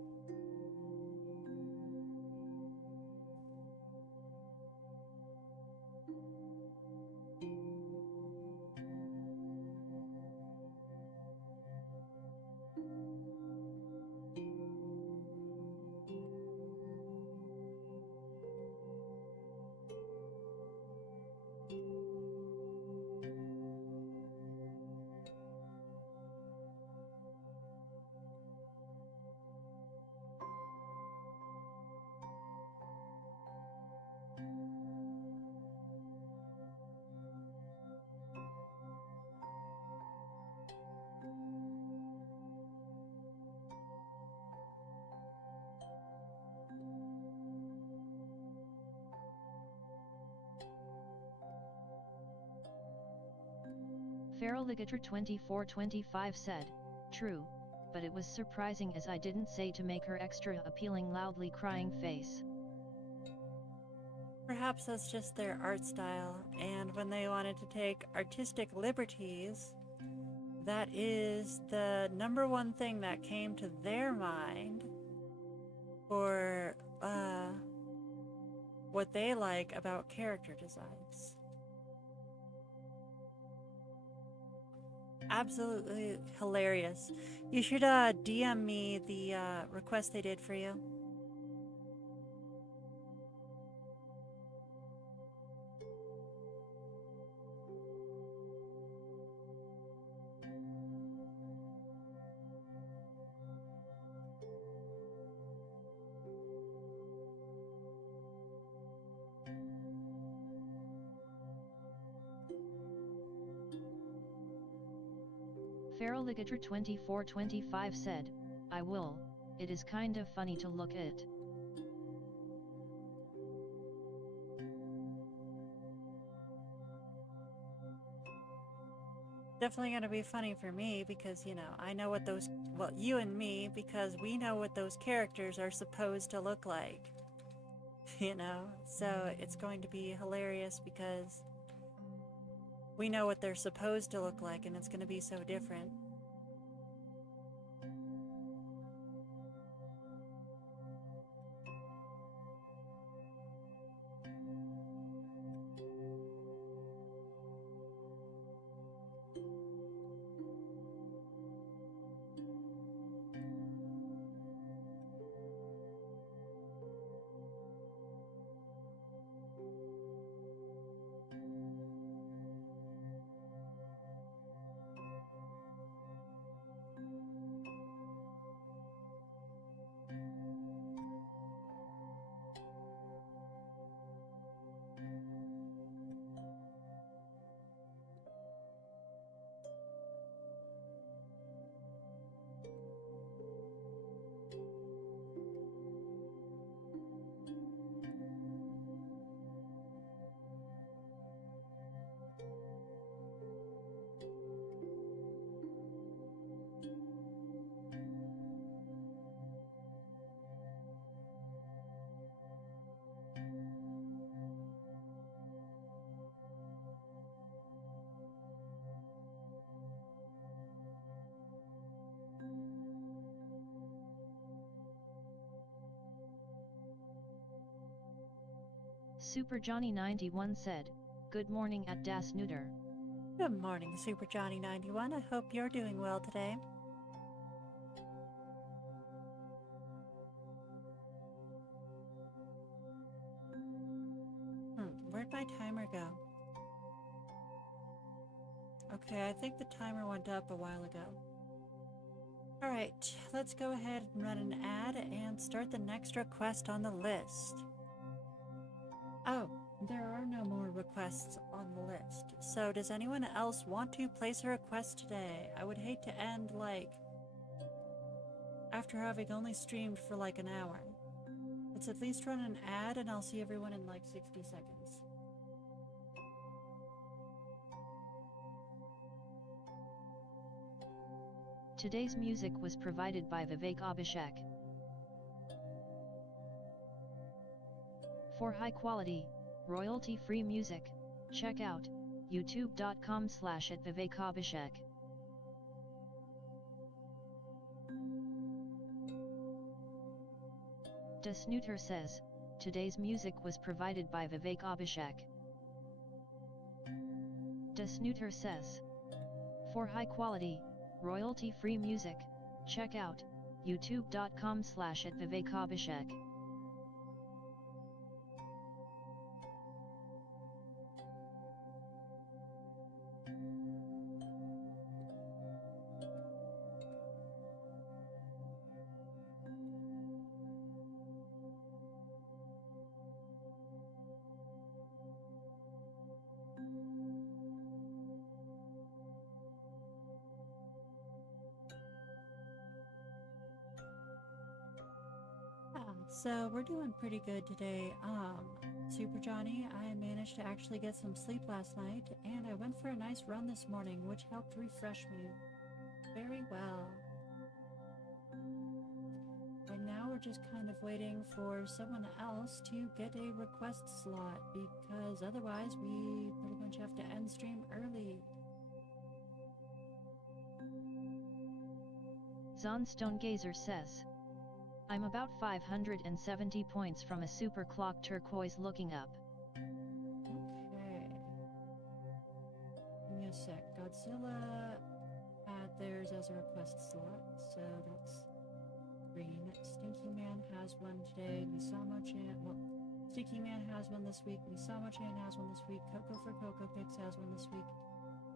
Feraligator2425 said, true, but it was surprising as I didn't say to make her extra appealing loudly crying face. Perhaps that's just their art style, and when they wanted to take artistic liberties, that is the number one thing that came to their mind for what they like about character designs. Absolutely hilarious. You should DM me the request they did for you. Feraligator2425 said, I will, it is kind of funny to look at. Definitely going to be funny for me because, you know, I know what those, well, you and me, because we know what those characters are supposed to look like. You know, so it's going to be hilarious because we know what they're supposed to look like and it's going to be so different. Super Johnny 91 said, "Good morning at Das Neuter." Good morning, Super Johnny 91. I hope you're doing well today. Where'd my timer go? Okay, I think the timer went up a while ago. Alright, let's go ahead and run an ad and start the next request on the list. Oh, there are no more requests on the list. So does anyone else want to place a request today? I would hate to end, like, after having only streamed for like an hour. Let's at least run an ad and I'll see everyone in like 60 seconds. Today's music was provided by Vivek Abhishek. For high quality, royalty-free music, check out youtube.com/@vivekabhishek. Das Neuter says, today's music was provided by Vivek Abhishek. Das Neuter says, for high quality, royalty-free music, check out youtube.com/@vivekabhishek. So we're doing pretty good today. Super Johnny, I managed to actually get some sleep last night, and I went for a nice run this morning, which helped refresh me very well. And now we're just kind of waiting for someone else to get a request slot, because otherwise we pretty much have to end stream early. Zonstone Gazer says, I'm about 570 points from a super clock turquoise looking up. Okay. Give me a sec. Godzilla had theirs as a request slot, so that's green. Stinky Man has one today. Misamo-chan, well, Stinky Man has one this week. Misamo-chan has one this week. Coco for Coco Pix has one this week.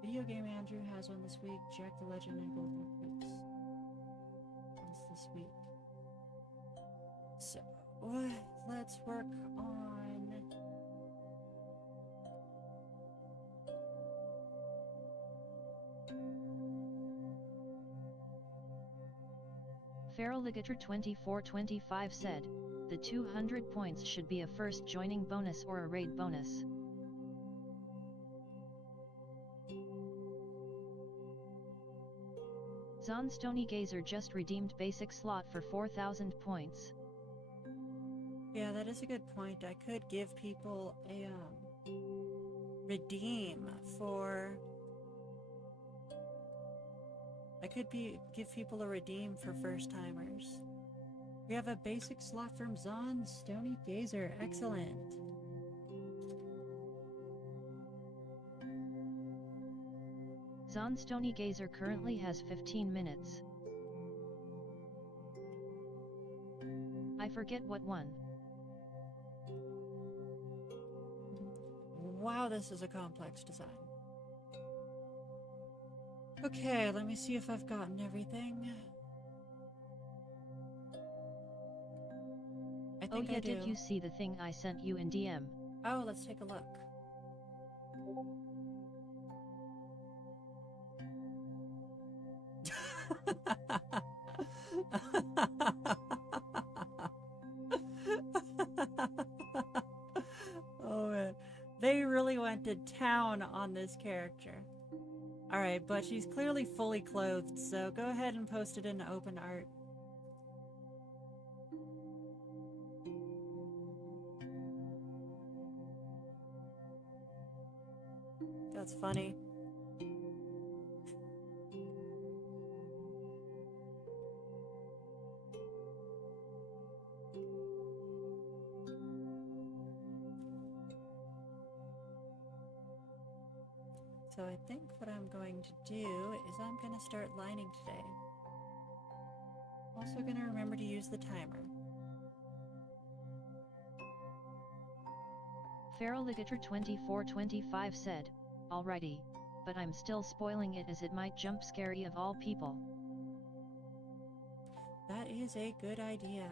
Video Game Andrew has one this week. Jack the Legend and Golden Pix one's this week. So, let's work on... Feraligator2425 said, the 200 points should be a first joining bonus or a raid bonus. Zonstony Gazer just redeemed basic slot for 4,000 points. Yeah, that is a good point. I could give people a redeem for... give people a redeem for first timers. We have a basic slot from Zonstony Gazer. Excellent. Zonstony Gazer currently has 15 minutes. I forget what one. Wow, this is a complex design. Okay, let me see if I've gotten everything. I think I do. Did you see the thing I sent you in DM? Oh, let's take a look. Oh man, they really went to town on this character. Alright, but she's clearly fully clothed, so go ahead and post it in open art. That's funny. So I think what I'm going to do is I'm going to start lining today. Also going to remember to use the timer. Feraligator2425 said, "Alrighty, but I'm still spoiling it as it might jump scary of all people." That is a good idea.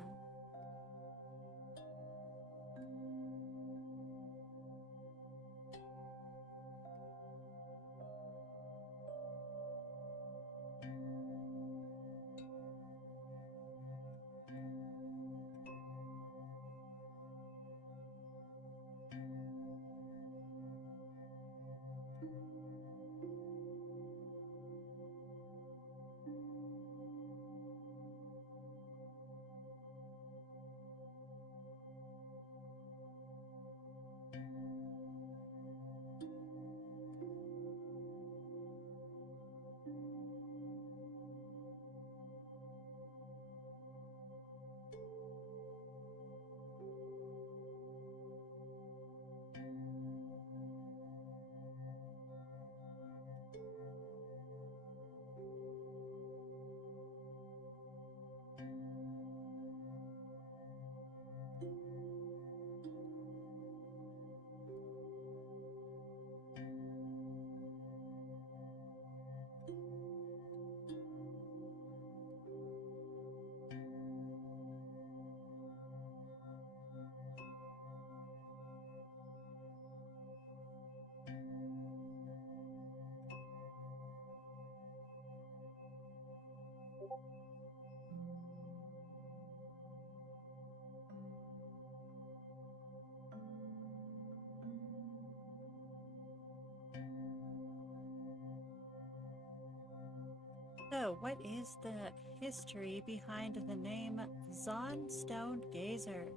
So, what is the history behind the name Zon Stone Gazer?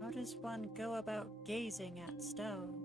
How does one go about gazing at stones?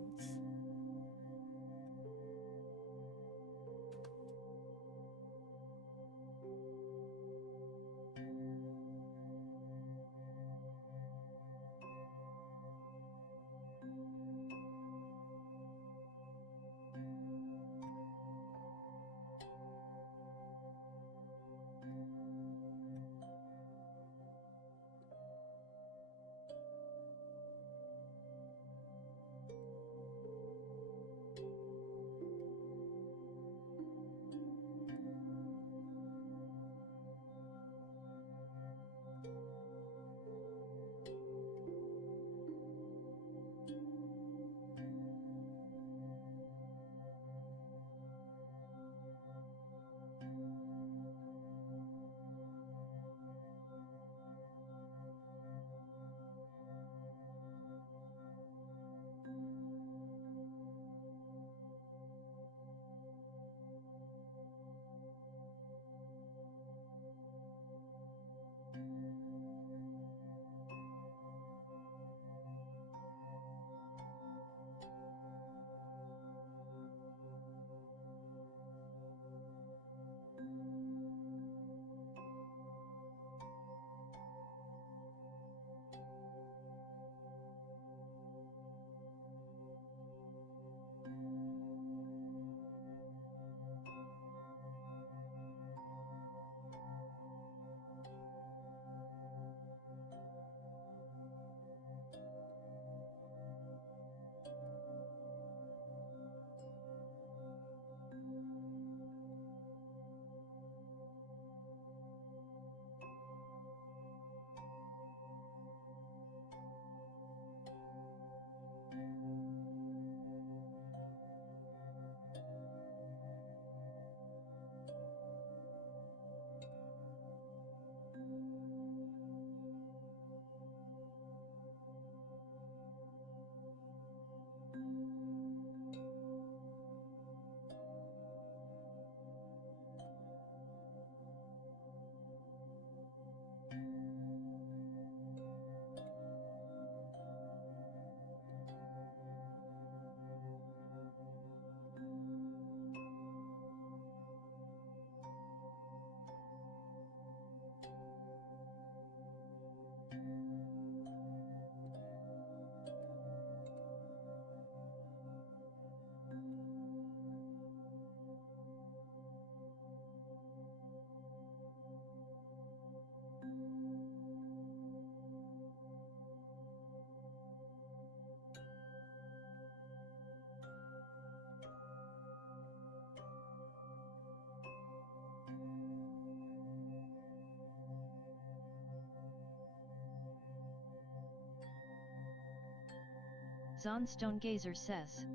Zonstone Gazer says.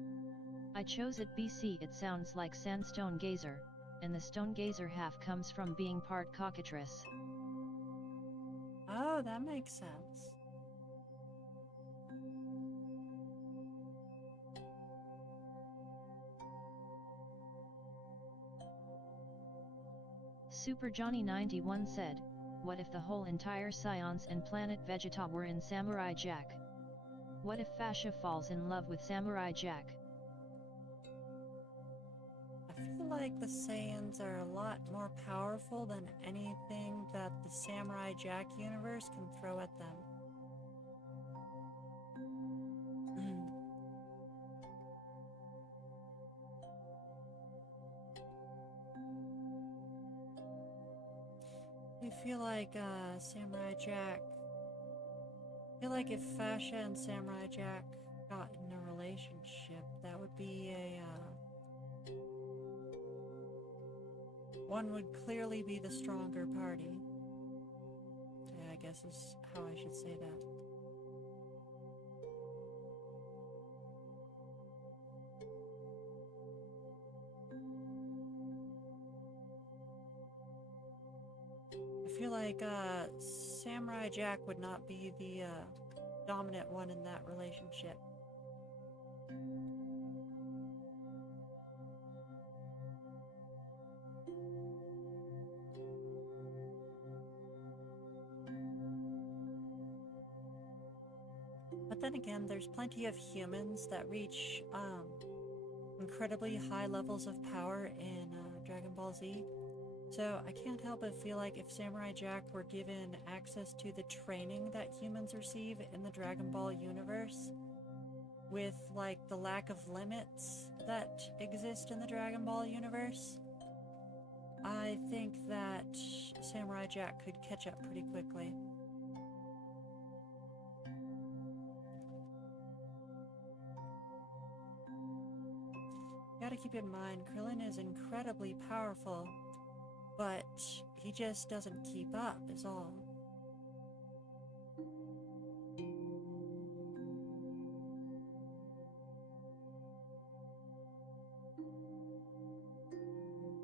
I chose it BC. It sounds like Sandstone Gazer, and the Stone Gazer half comes from being part cockatrice. Oh, that makes sense. Super Johnny 91 said, what if the whole entire Science and planet Vegeta were in Samurai Jack? What if Fascia falls in love with Samurai Jack? I feel like the Saiyans are a lot more powerful than anything that the Samurai Jack universe can throw at them. I feel like Samurai Jack. I feel like if Fascia and Samurai Jack got in a relationship, that would be a one would clearly be the stronger party. Yeah, I guess is how I should say that. I feel like Samurai Jack would not be the dominant one in that relationship. But then again, there's plenty of humans that reach incredibly high levels of power in Dragon Ball Z. So I can't help but feel like if Samurai Jack were given access to the training that humans receive in the Dragon Ball universe, with like the lack of limits that exist in the Dragon Ball universe, I think that Samurai Jack could catch up pretty quickly. You gotta keep in mind, Krillin is incredibly powerful, but he just doesn't keep up, is all.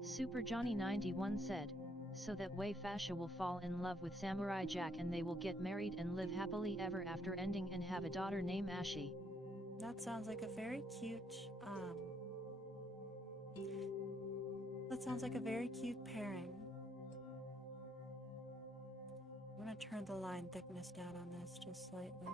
Super Johnny 91 said, so that way Fascia will fall in love with Samurai Jack and they will get married and live happily ever after ending and have a daughter named Ashi. That sounds like a very cute, pairing. I'm gonna turn the line thickness down on this just slightly.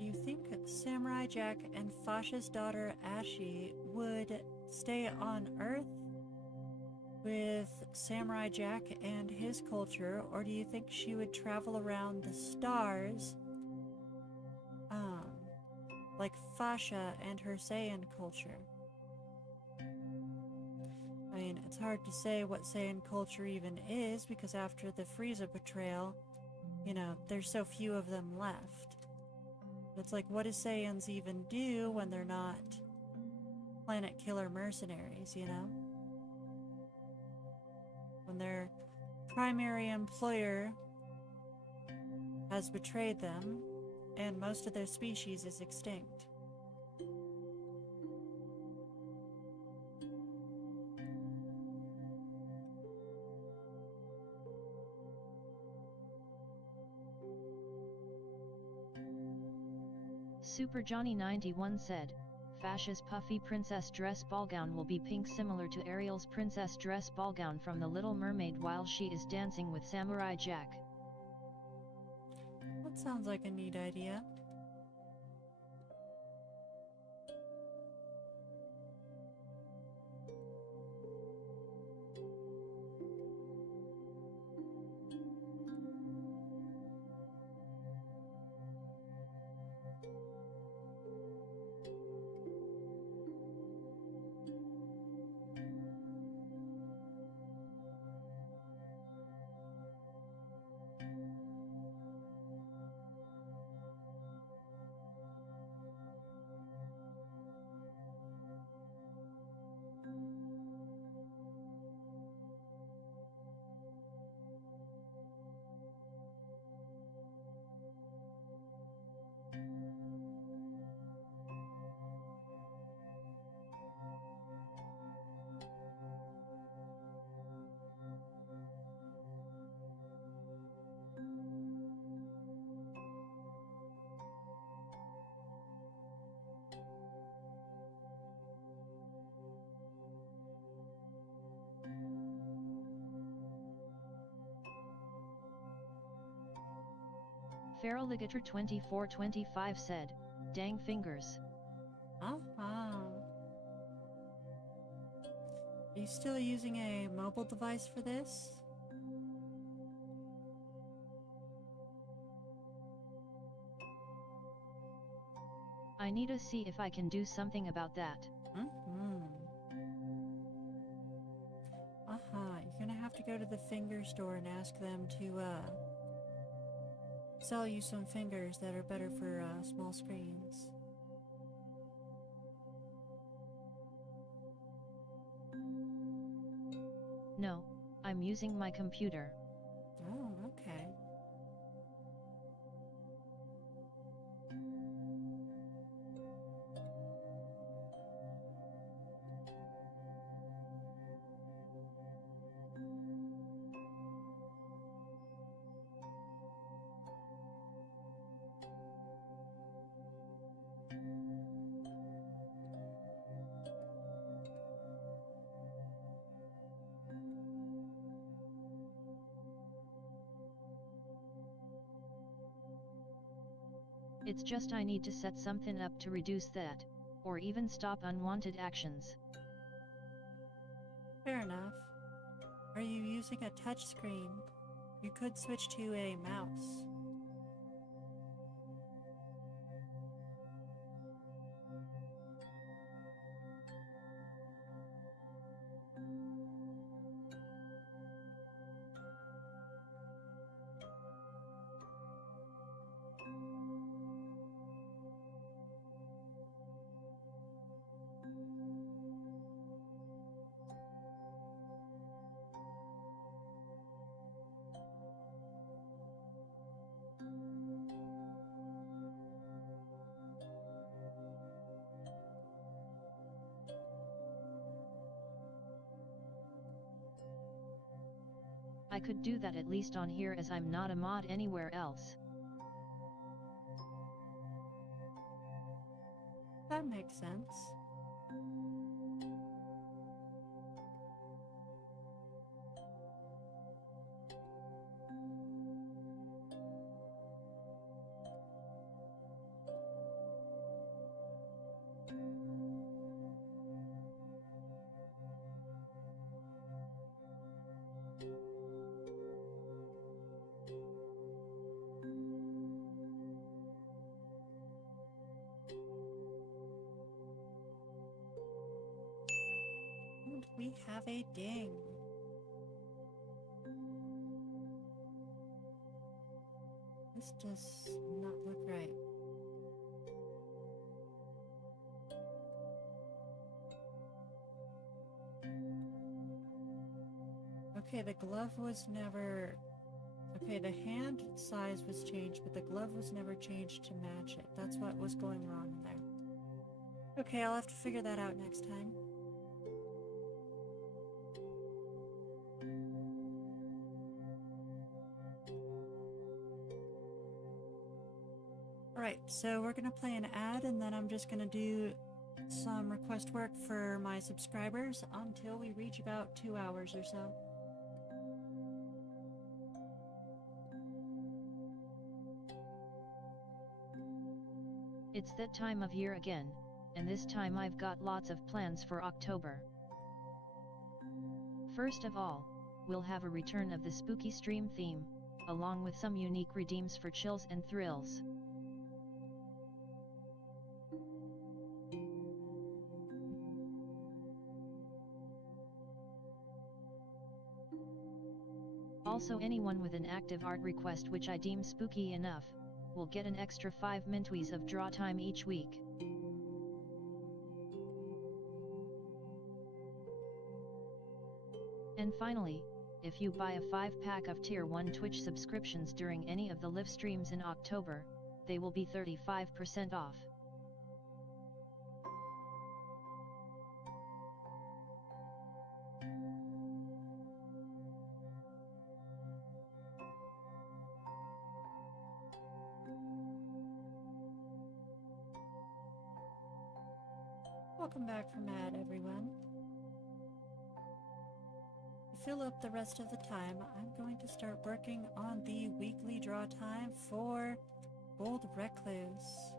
You think Samurai Jack and Fascia's daughter Ashi would stay on Earth with Samurai Jack and his culture, or do you think she would travel around the stars like Fascia and her Saiyan culture? I mean, it's hard to say what Saiyan culture even is, because after the Frieza betrayal, you know, there's so few of them left. It's like, what do Saiyans even do when they're not planet killer mercenaries, you know? When they're primary employer has betrayed them, and most of their species is extinct. Super Johnny 91 said, Fasha's puffy princess dress ballgown will be pink, similar to Ariel's princess dress ballgown from The Little Mermaid while she is dancing with Samurai Jack. That sounds like a neat idea. Feraligator 2425 said, dang fingers. Are you still using a mobile device for this? I need to see if I can do something about that. You're gonna have to go to the finger store and ask them to, sell you some fingers that are better for, small screens. No, I'm using my computer. Oh, okay. It's just I need to set something up to reduce that, or even stop unwanted actions. Fair enough. Are you using a touch screen? You could switch to a mouse. I could do that at least on here as I'm not a mod anywhere else. That makes sense. And we have a ding. This does not look right. Okay, the glove was never... Okay, the hand size was changed, but the glove was never changed to match it. That's what was going wrong in there. Okay, I'll have to figure that out next time. Alright, so we're gonna play an ad, and then I'm just gonna do some request work for my subscribers until we reach about 2 hours or so. It's that time of year again, and this time I've got lots of plans for October. First of all, we'll have a return of the spooky stream theme, along with some unique redeems for chills and thrills. Also, anyone with an active art request which I deem spooky enough, will get an extra 5 mintwees of draw time each week. And finally, if you buy a 5-pack of Tier 1 Twitch subscriptions during any of the live streams in October, they will be 35% off. Welcome back from ad, everyone. To fill up the rest of the time, I'm going to start working on the weekly draw time for Old Recluse.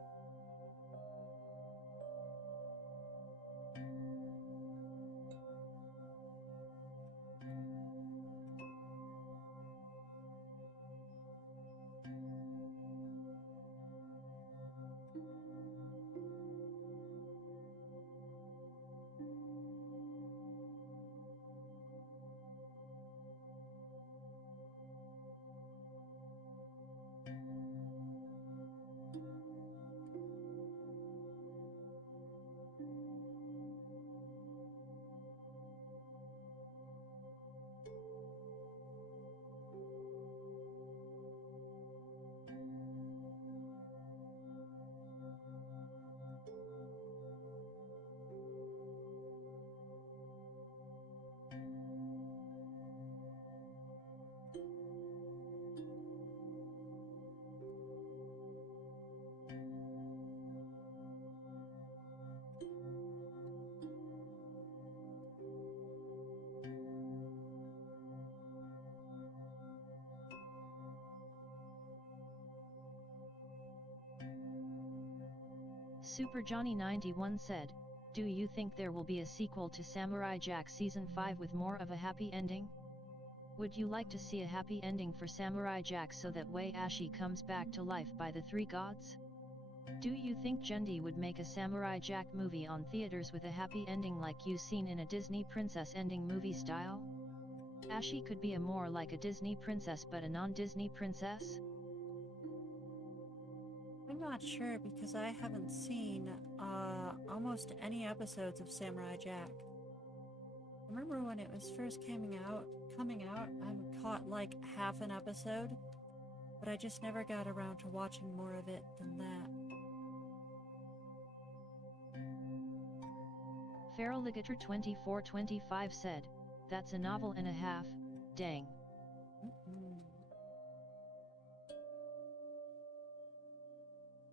Super Johnny 91 said, "Do you think there will be a sequel to Samurai Jack Season 5 with more of a happy ending? Would you like to see a happy ending for Samurai Jack so that way Ashi comes back to life by the 3 gods? Do you think Jendi would make a Samurai Jack movie on theaters with a happy ending like you seen in a Disney princess ending movie style? Ashi could be a more like a Disney princess but a non-Disney princess?" I'm not sure because I haven't seen almost any episodes of Samurai Jack. I remember when it was first coming out, I caught like half an episode, but I just never got around to watching more of it than that. Feraligator 2425 said, "That's a novel and a half, dang."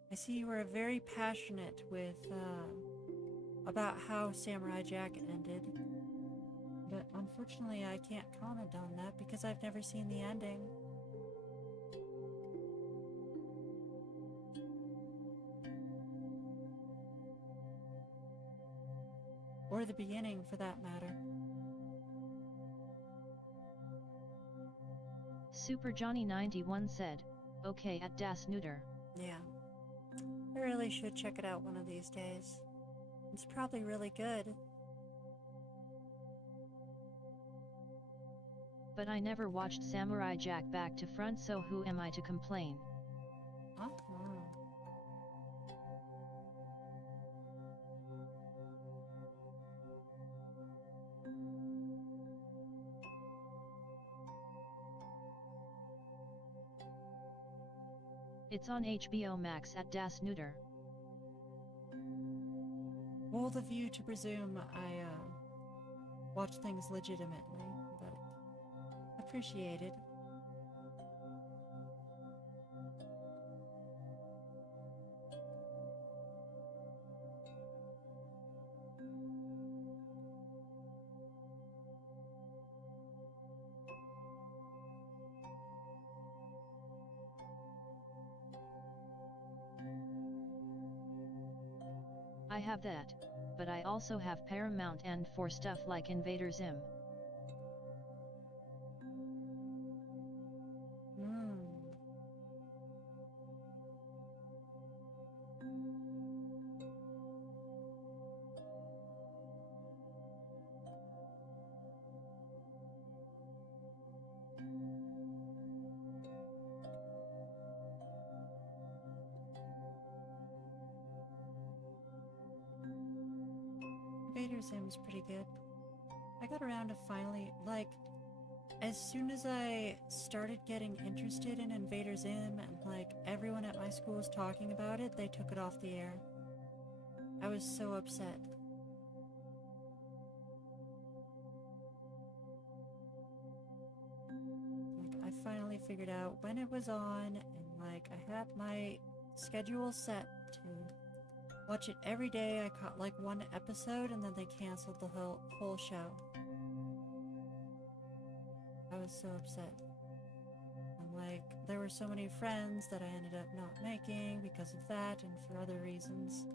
I see you were very passionate with about how Samurai Jack ended, but unfortunately I can't comment on that because I've never seen the ending. Or the beginning, for that matter. Super Johnny 91 said, "Okay at Das Neuter." Yeah. I really should check it out one of these days. It's probably really good. But I never watched Samurai Jack back to front, so who am I to complain? Oh. It's on HBO Max at Das Neuter. Bold of you to presume I watch things legitimately, but appreciated. I have that, but I also have Paramount and for stuff like Invader Zim. Invader Zim's pretty good. I got around to finally, like, as soon as I started getting interested in Invader Zim and, like, everyone at my school was talking about it, they took it off the air. I was so upset. Like, I finally figured out when it was on, and, like, I had my schedule set to watch it every day. I caught like one episode and then they canceled the whole show. I was so upset. And like, there were so many friends that I ended up not making because of that and for other reasons.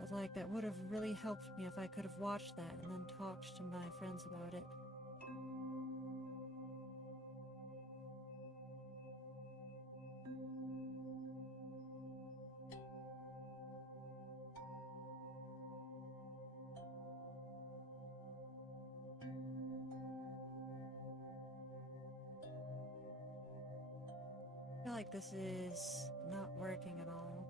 But like, that would have really helped me if I could have watched that and then talked to my friends about it. I feel like this is not working at all.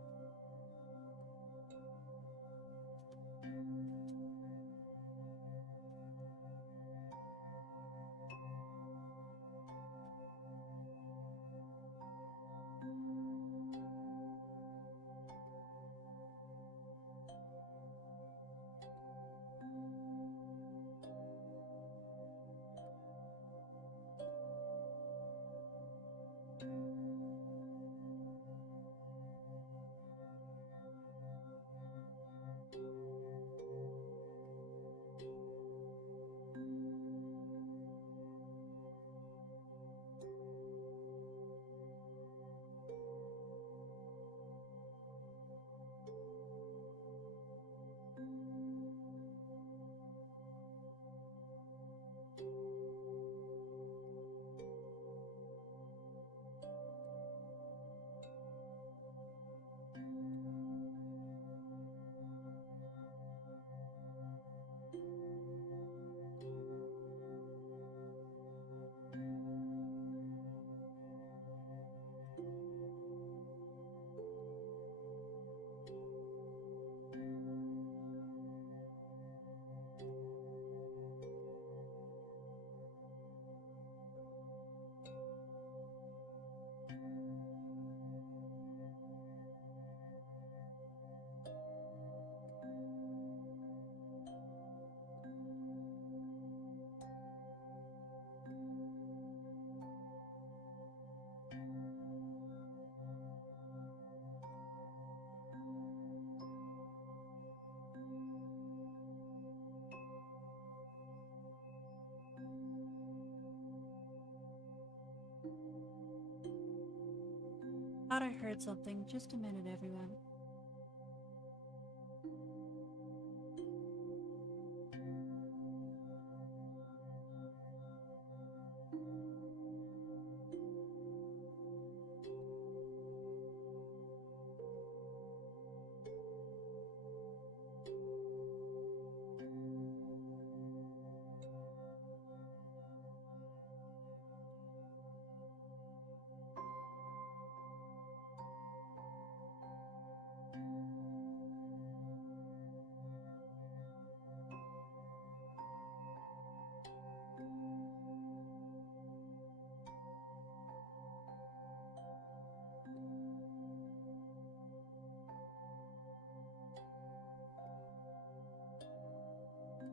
Thought I heard something. Just a minute, everyone.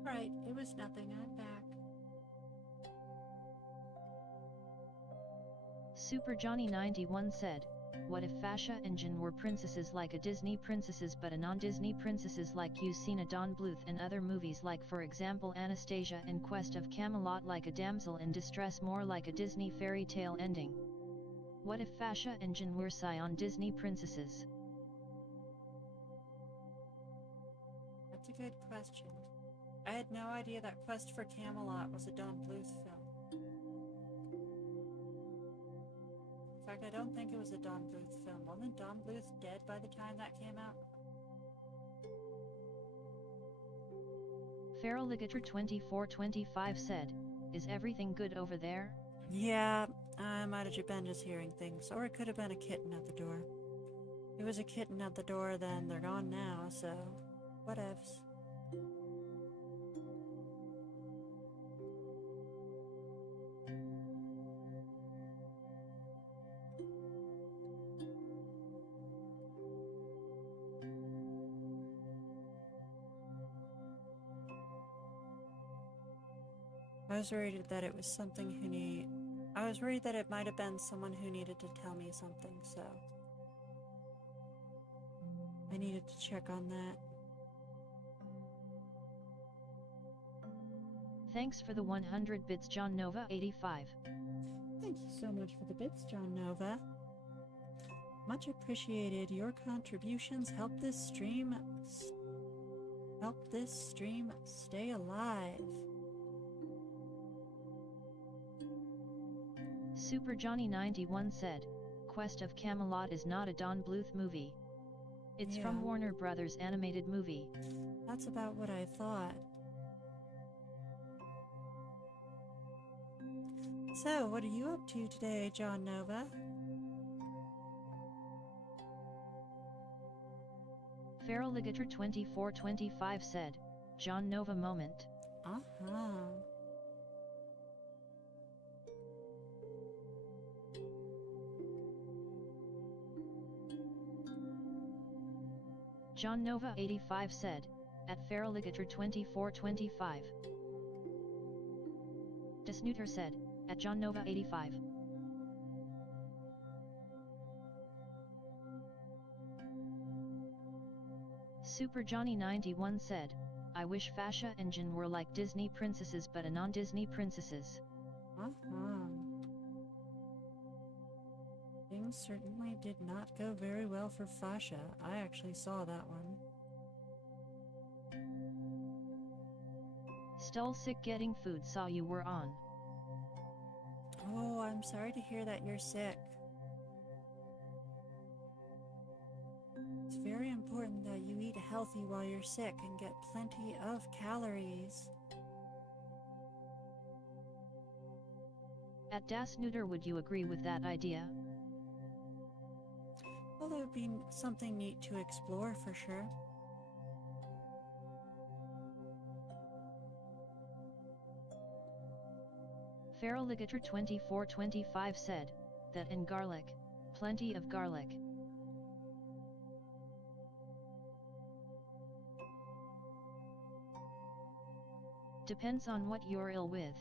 Right, it was nothing. I'm back. Super Johnny 91 said, what if Fascia and Jin were princesses like a Disney princesses but a non-Disney princesses like you seen a Don Bluth in other movies like for example Anastasia in Quest of Camelot like a damsel in distress more like a Disney fairy tale ending? What if Fascia and Jin were Scion Disney princesses? That's a good question. I had no idea that Quest for Camelot was a Don Bluth film. In fact, I don't think it was a Don Bluth film. Wasn't Don Bluth dead by the time that came out? Feraligator 2425 said, is everything good over there? Yeah, I might have been just hearing things, or it could have been a kitten at the door. It was a kitten at the door then, they're gone now, so whatevs. I was worried that it was something I was worried that it might have been someone who needed to tell me something, so I needed to check on that. Thanks for the 100 bits John Nova 85. Thank you so much for the bits, John Nova. Much appreciated. Your contributions help this stream stay alive. Super Johnny 91 said, Quest of Camelot is not a Don Bluth movie. It's from Warner Brothers animated movie. That's about what I thought. So, what are you up to today, John Nova? Feraligator 2425 said, John Nova moment. Uh-huh. John Nova 85 said, at Feraligator 2425. Desnooter said, at John Nova 85. Super Johnny 91 said, I wish Fascia and Jin were like Disney princesses but a non-Disney princesses. Uh-huh. Things certainly did not go very well for Fascia. I actually saw that one. Still sick getting food saw you were on. Oh, I'm sorry to hear that you're sick. It's very important that you eat healthy while you're sick and get plenty of calories. At Dasnooter, would you agree with that idea? Well, it would be something neat to explore for sure. Feraligator 2425 said, that in garlic, plenty of garlic. Depends on what you're ill with.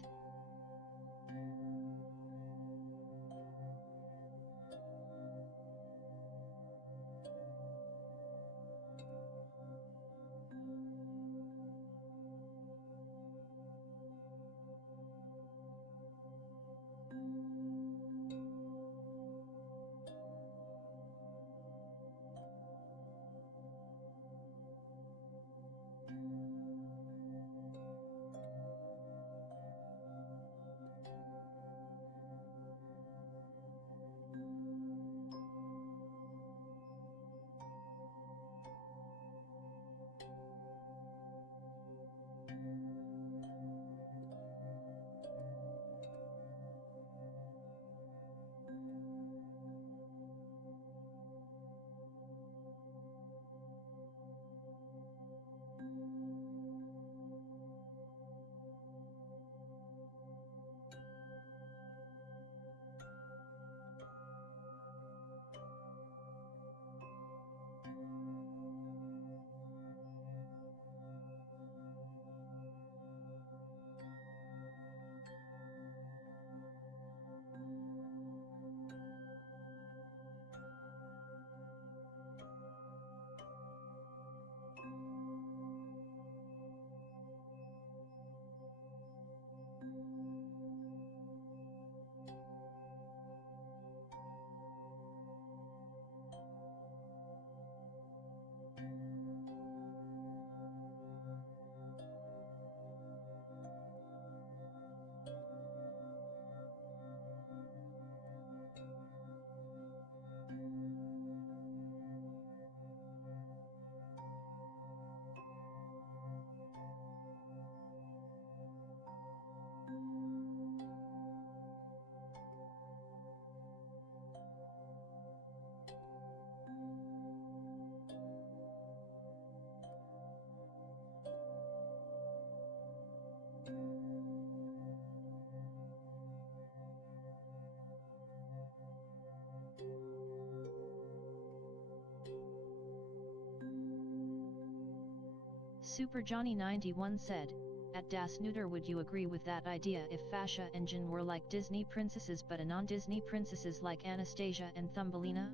Super Johnny 91 said, at Das Neuter, would you agree with that idea if Fascia and Jin were like Disney princesses but a non-Disney princesses like Anastasia and Thumbelina?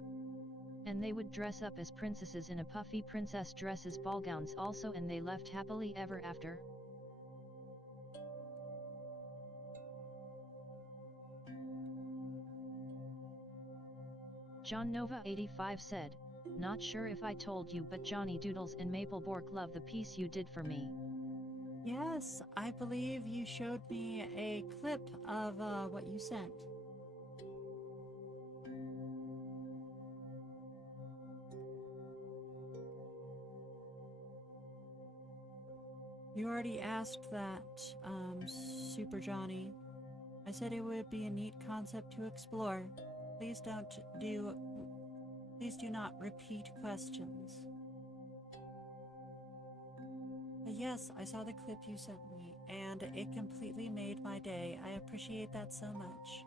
And they would dress up as princesses in a puffy princess dresses, ball gowns also, and they left happily ever after? John Nova 85 said, not sure if I told you, but Johnny Doodles and Maple Bork love the piece you did for me. Yes, I believe you showed me a clip of what you sent. You already asked that, Super Johnny. I said it would be a neat concept to explore. Please do not repeat questions. But yes, I saw the clip you sent me, and it completely made my day. I appreciate that so much.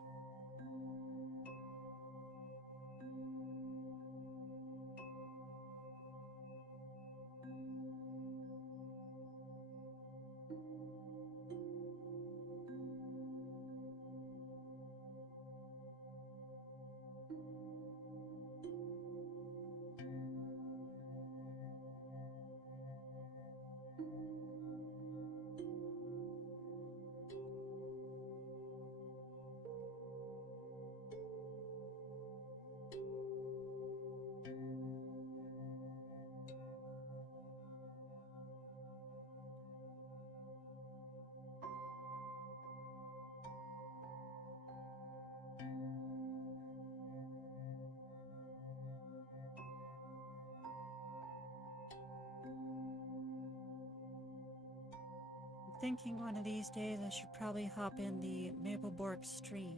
Thinking one of these days I should probably hop in the Maple Bork stream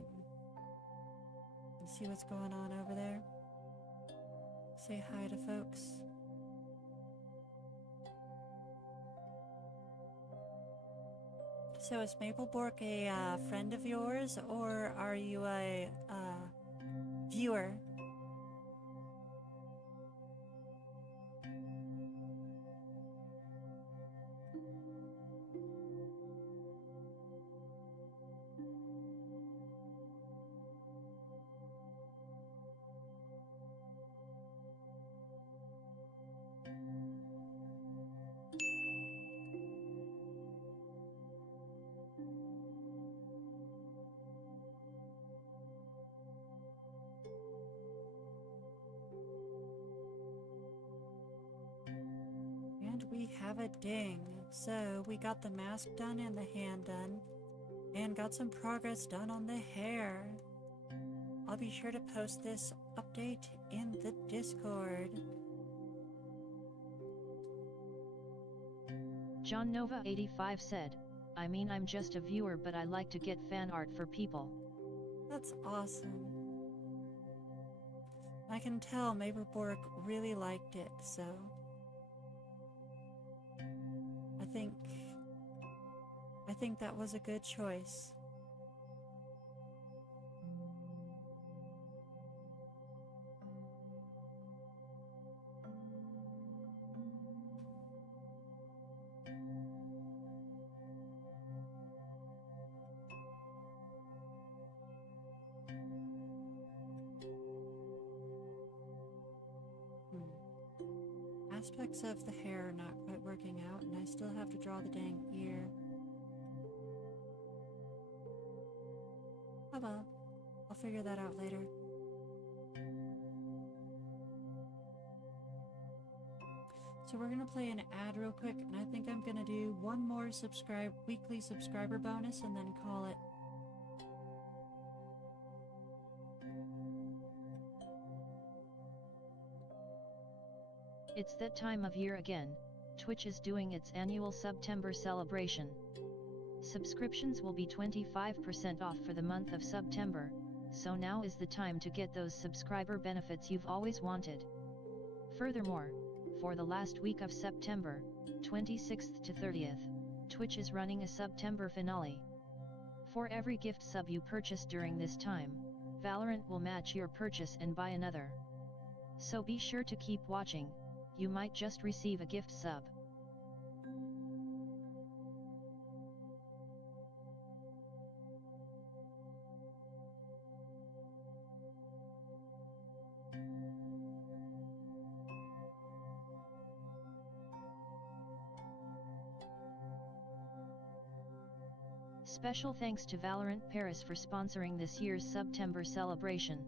and see what's going on over there. Say hi to folks. So is Maple Bork a friend of yours, or are you a viewer? And we have a ding. So we got the mask done and the hand done, and got some progress done on the hair. I'll be sure to post this update in the Discord. John Nova 85 said, I mean, I'm just a viewer, but I like to get fan art for people. That's awesome. I can tell Maple Bork really liked it, so I think that was a good choice. Aspects of the hair are not quite working out, and I still have to draw the dang ear. Oh well, I'll figure that out later. So we're gonna play an ad real quick, and I think I'm gonna do one more weekly subscriber bonus and then call it. It's that time of year again. Twitch is doing its annual September celebration. Subscriptions will be 25% off for the month of September, so now is the time to get those subscriber benefits you've always wanted. Furthermore, for the last week of September, 26th to 30th, Twitch is running a September finale. For every gift sub you purchase during this time, Valorant will match your purchase and buy another. So be sure to keep watching. You might just receive a gift sub. Special thanks to Valorant Paris for sponsoring this year's September celebration.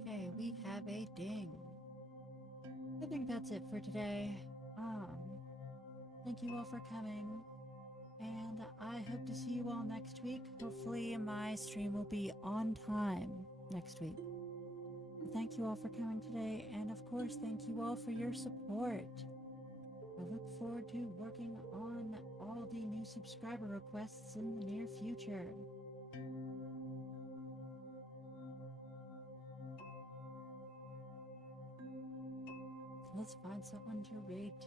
Okay, we have a ding. I think that's it for today. Thank you all for coming, and I hope to see you all next week. Hopefully my stream will be on time next week. Thank you all for coming today, and of course, thank you all for your support. I look forward to working on all the new subscriber requests in the near future. Let's find someone to raid to.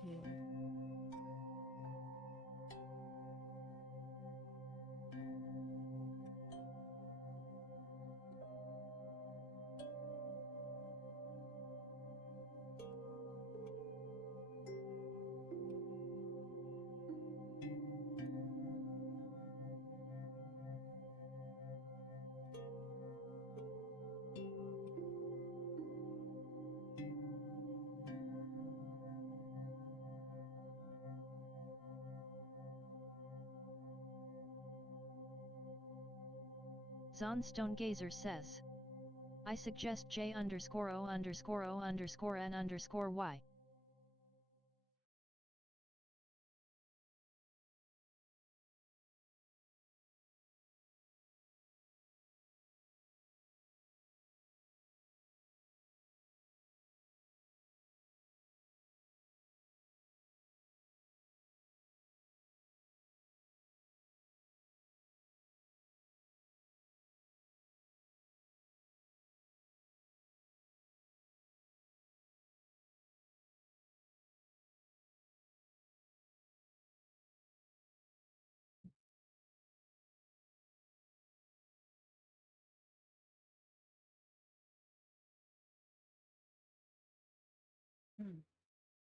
Zonstonegazer says, I suggest J_O_O_N_Y.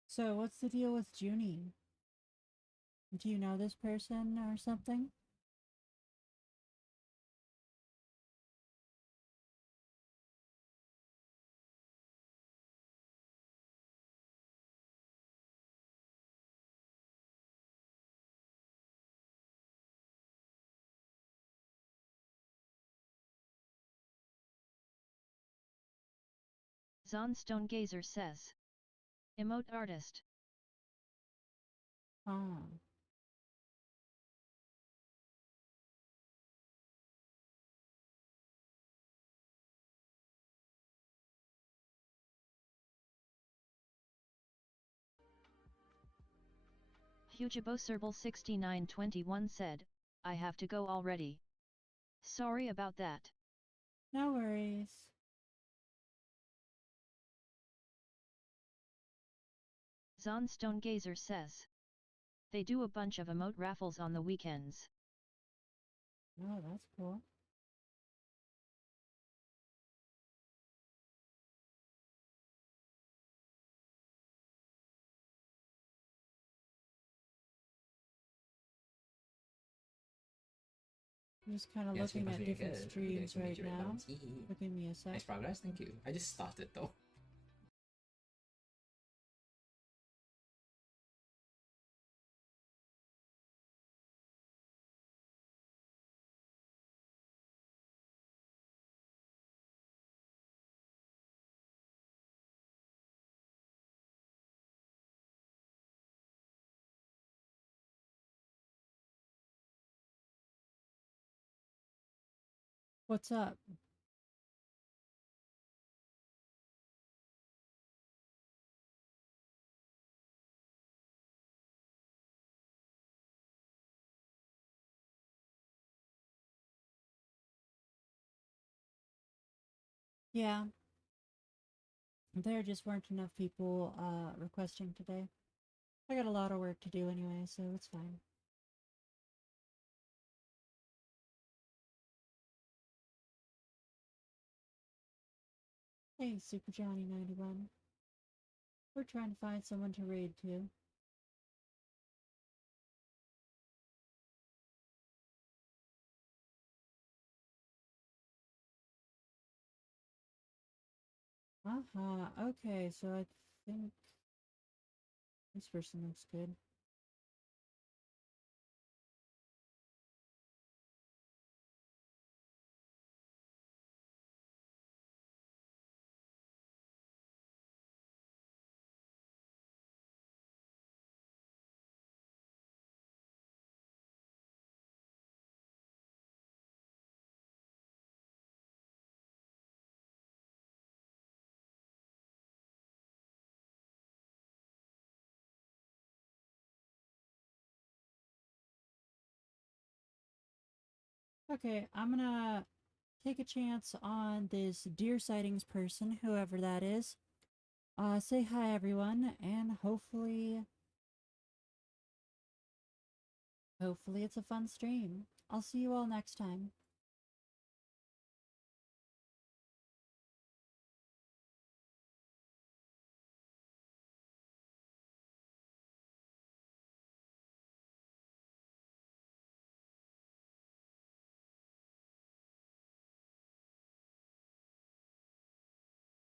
So, what's the deal with Junie? Do you know this person or something? Zonstonegazer says, emote artist. Ah. Hugiboserble6921 said, I have to go already. Sorry about that. No worries. Zonstonegazer says, they do a bunch of emote raffles on the weekends. Oh, that's cool. I'm just kind of looking at different streams right now. Give me a sec. Nice progress, thank you. I just started though. What's up? Yeah. There just weren't enough people requesting today. I got a lot of work to do anyway, so it's fine. Hey, Super Johnny 91. We're trying to find someone to raid to. Okay, so I think this person looks good. Okay, I'm gonna take a chance on this deer sightings person, whoever that is. Say hi everyone, and hopefully it's a fun stream. I'll see you all next time.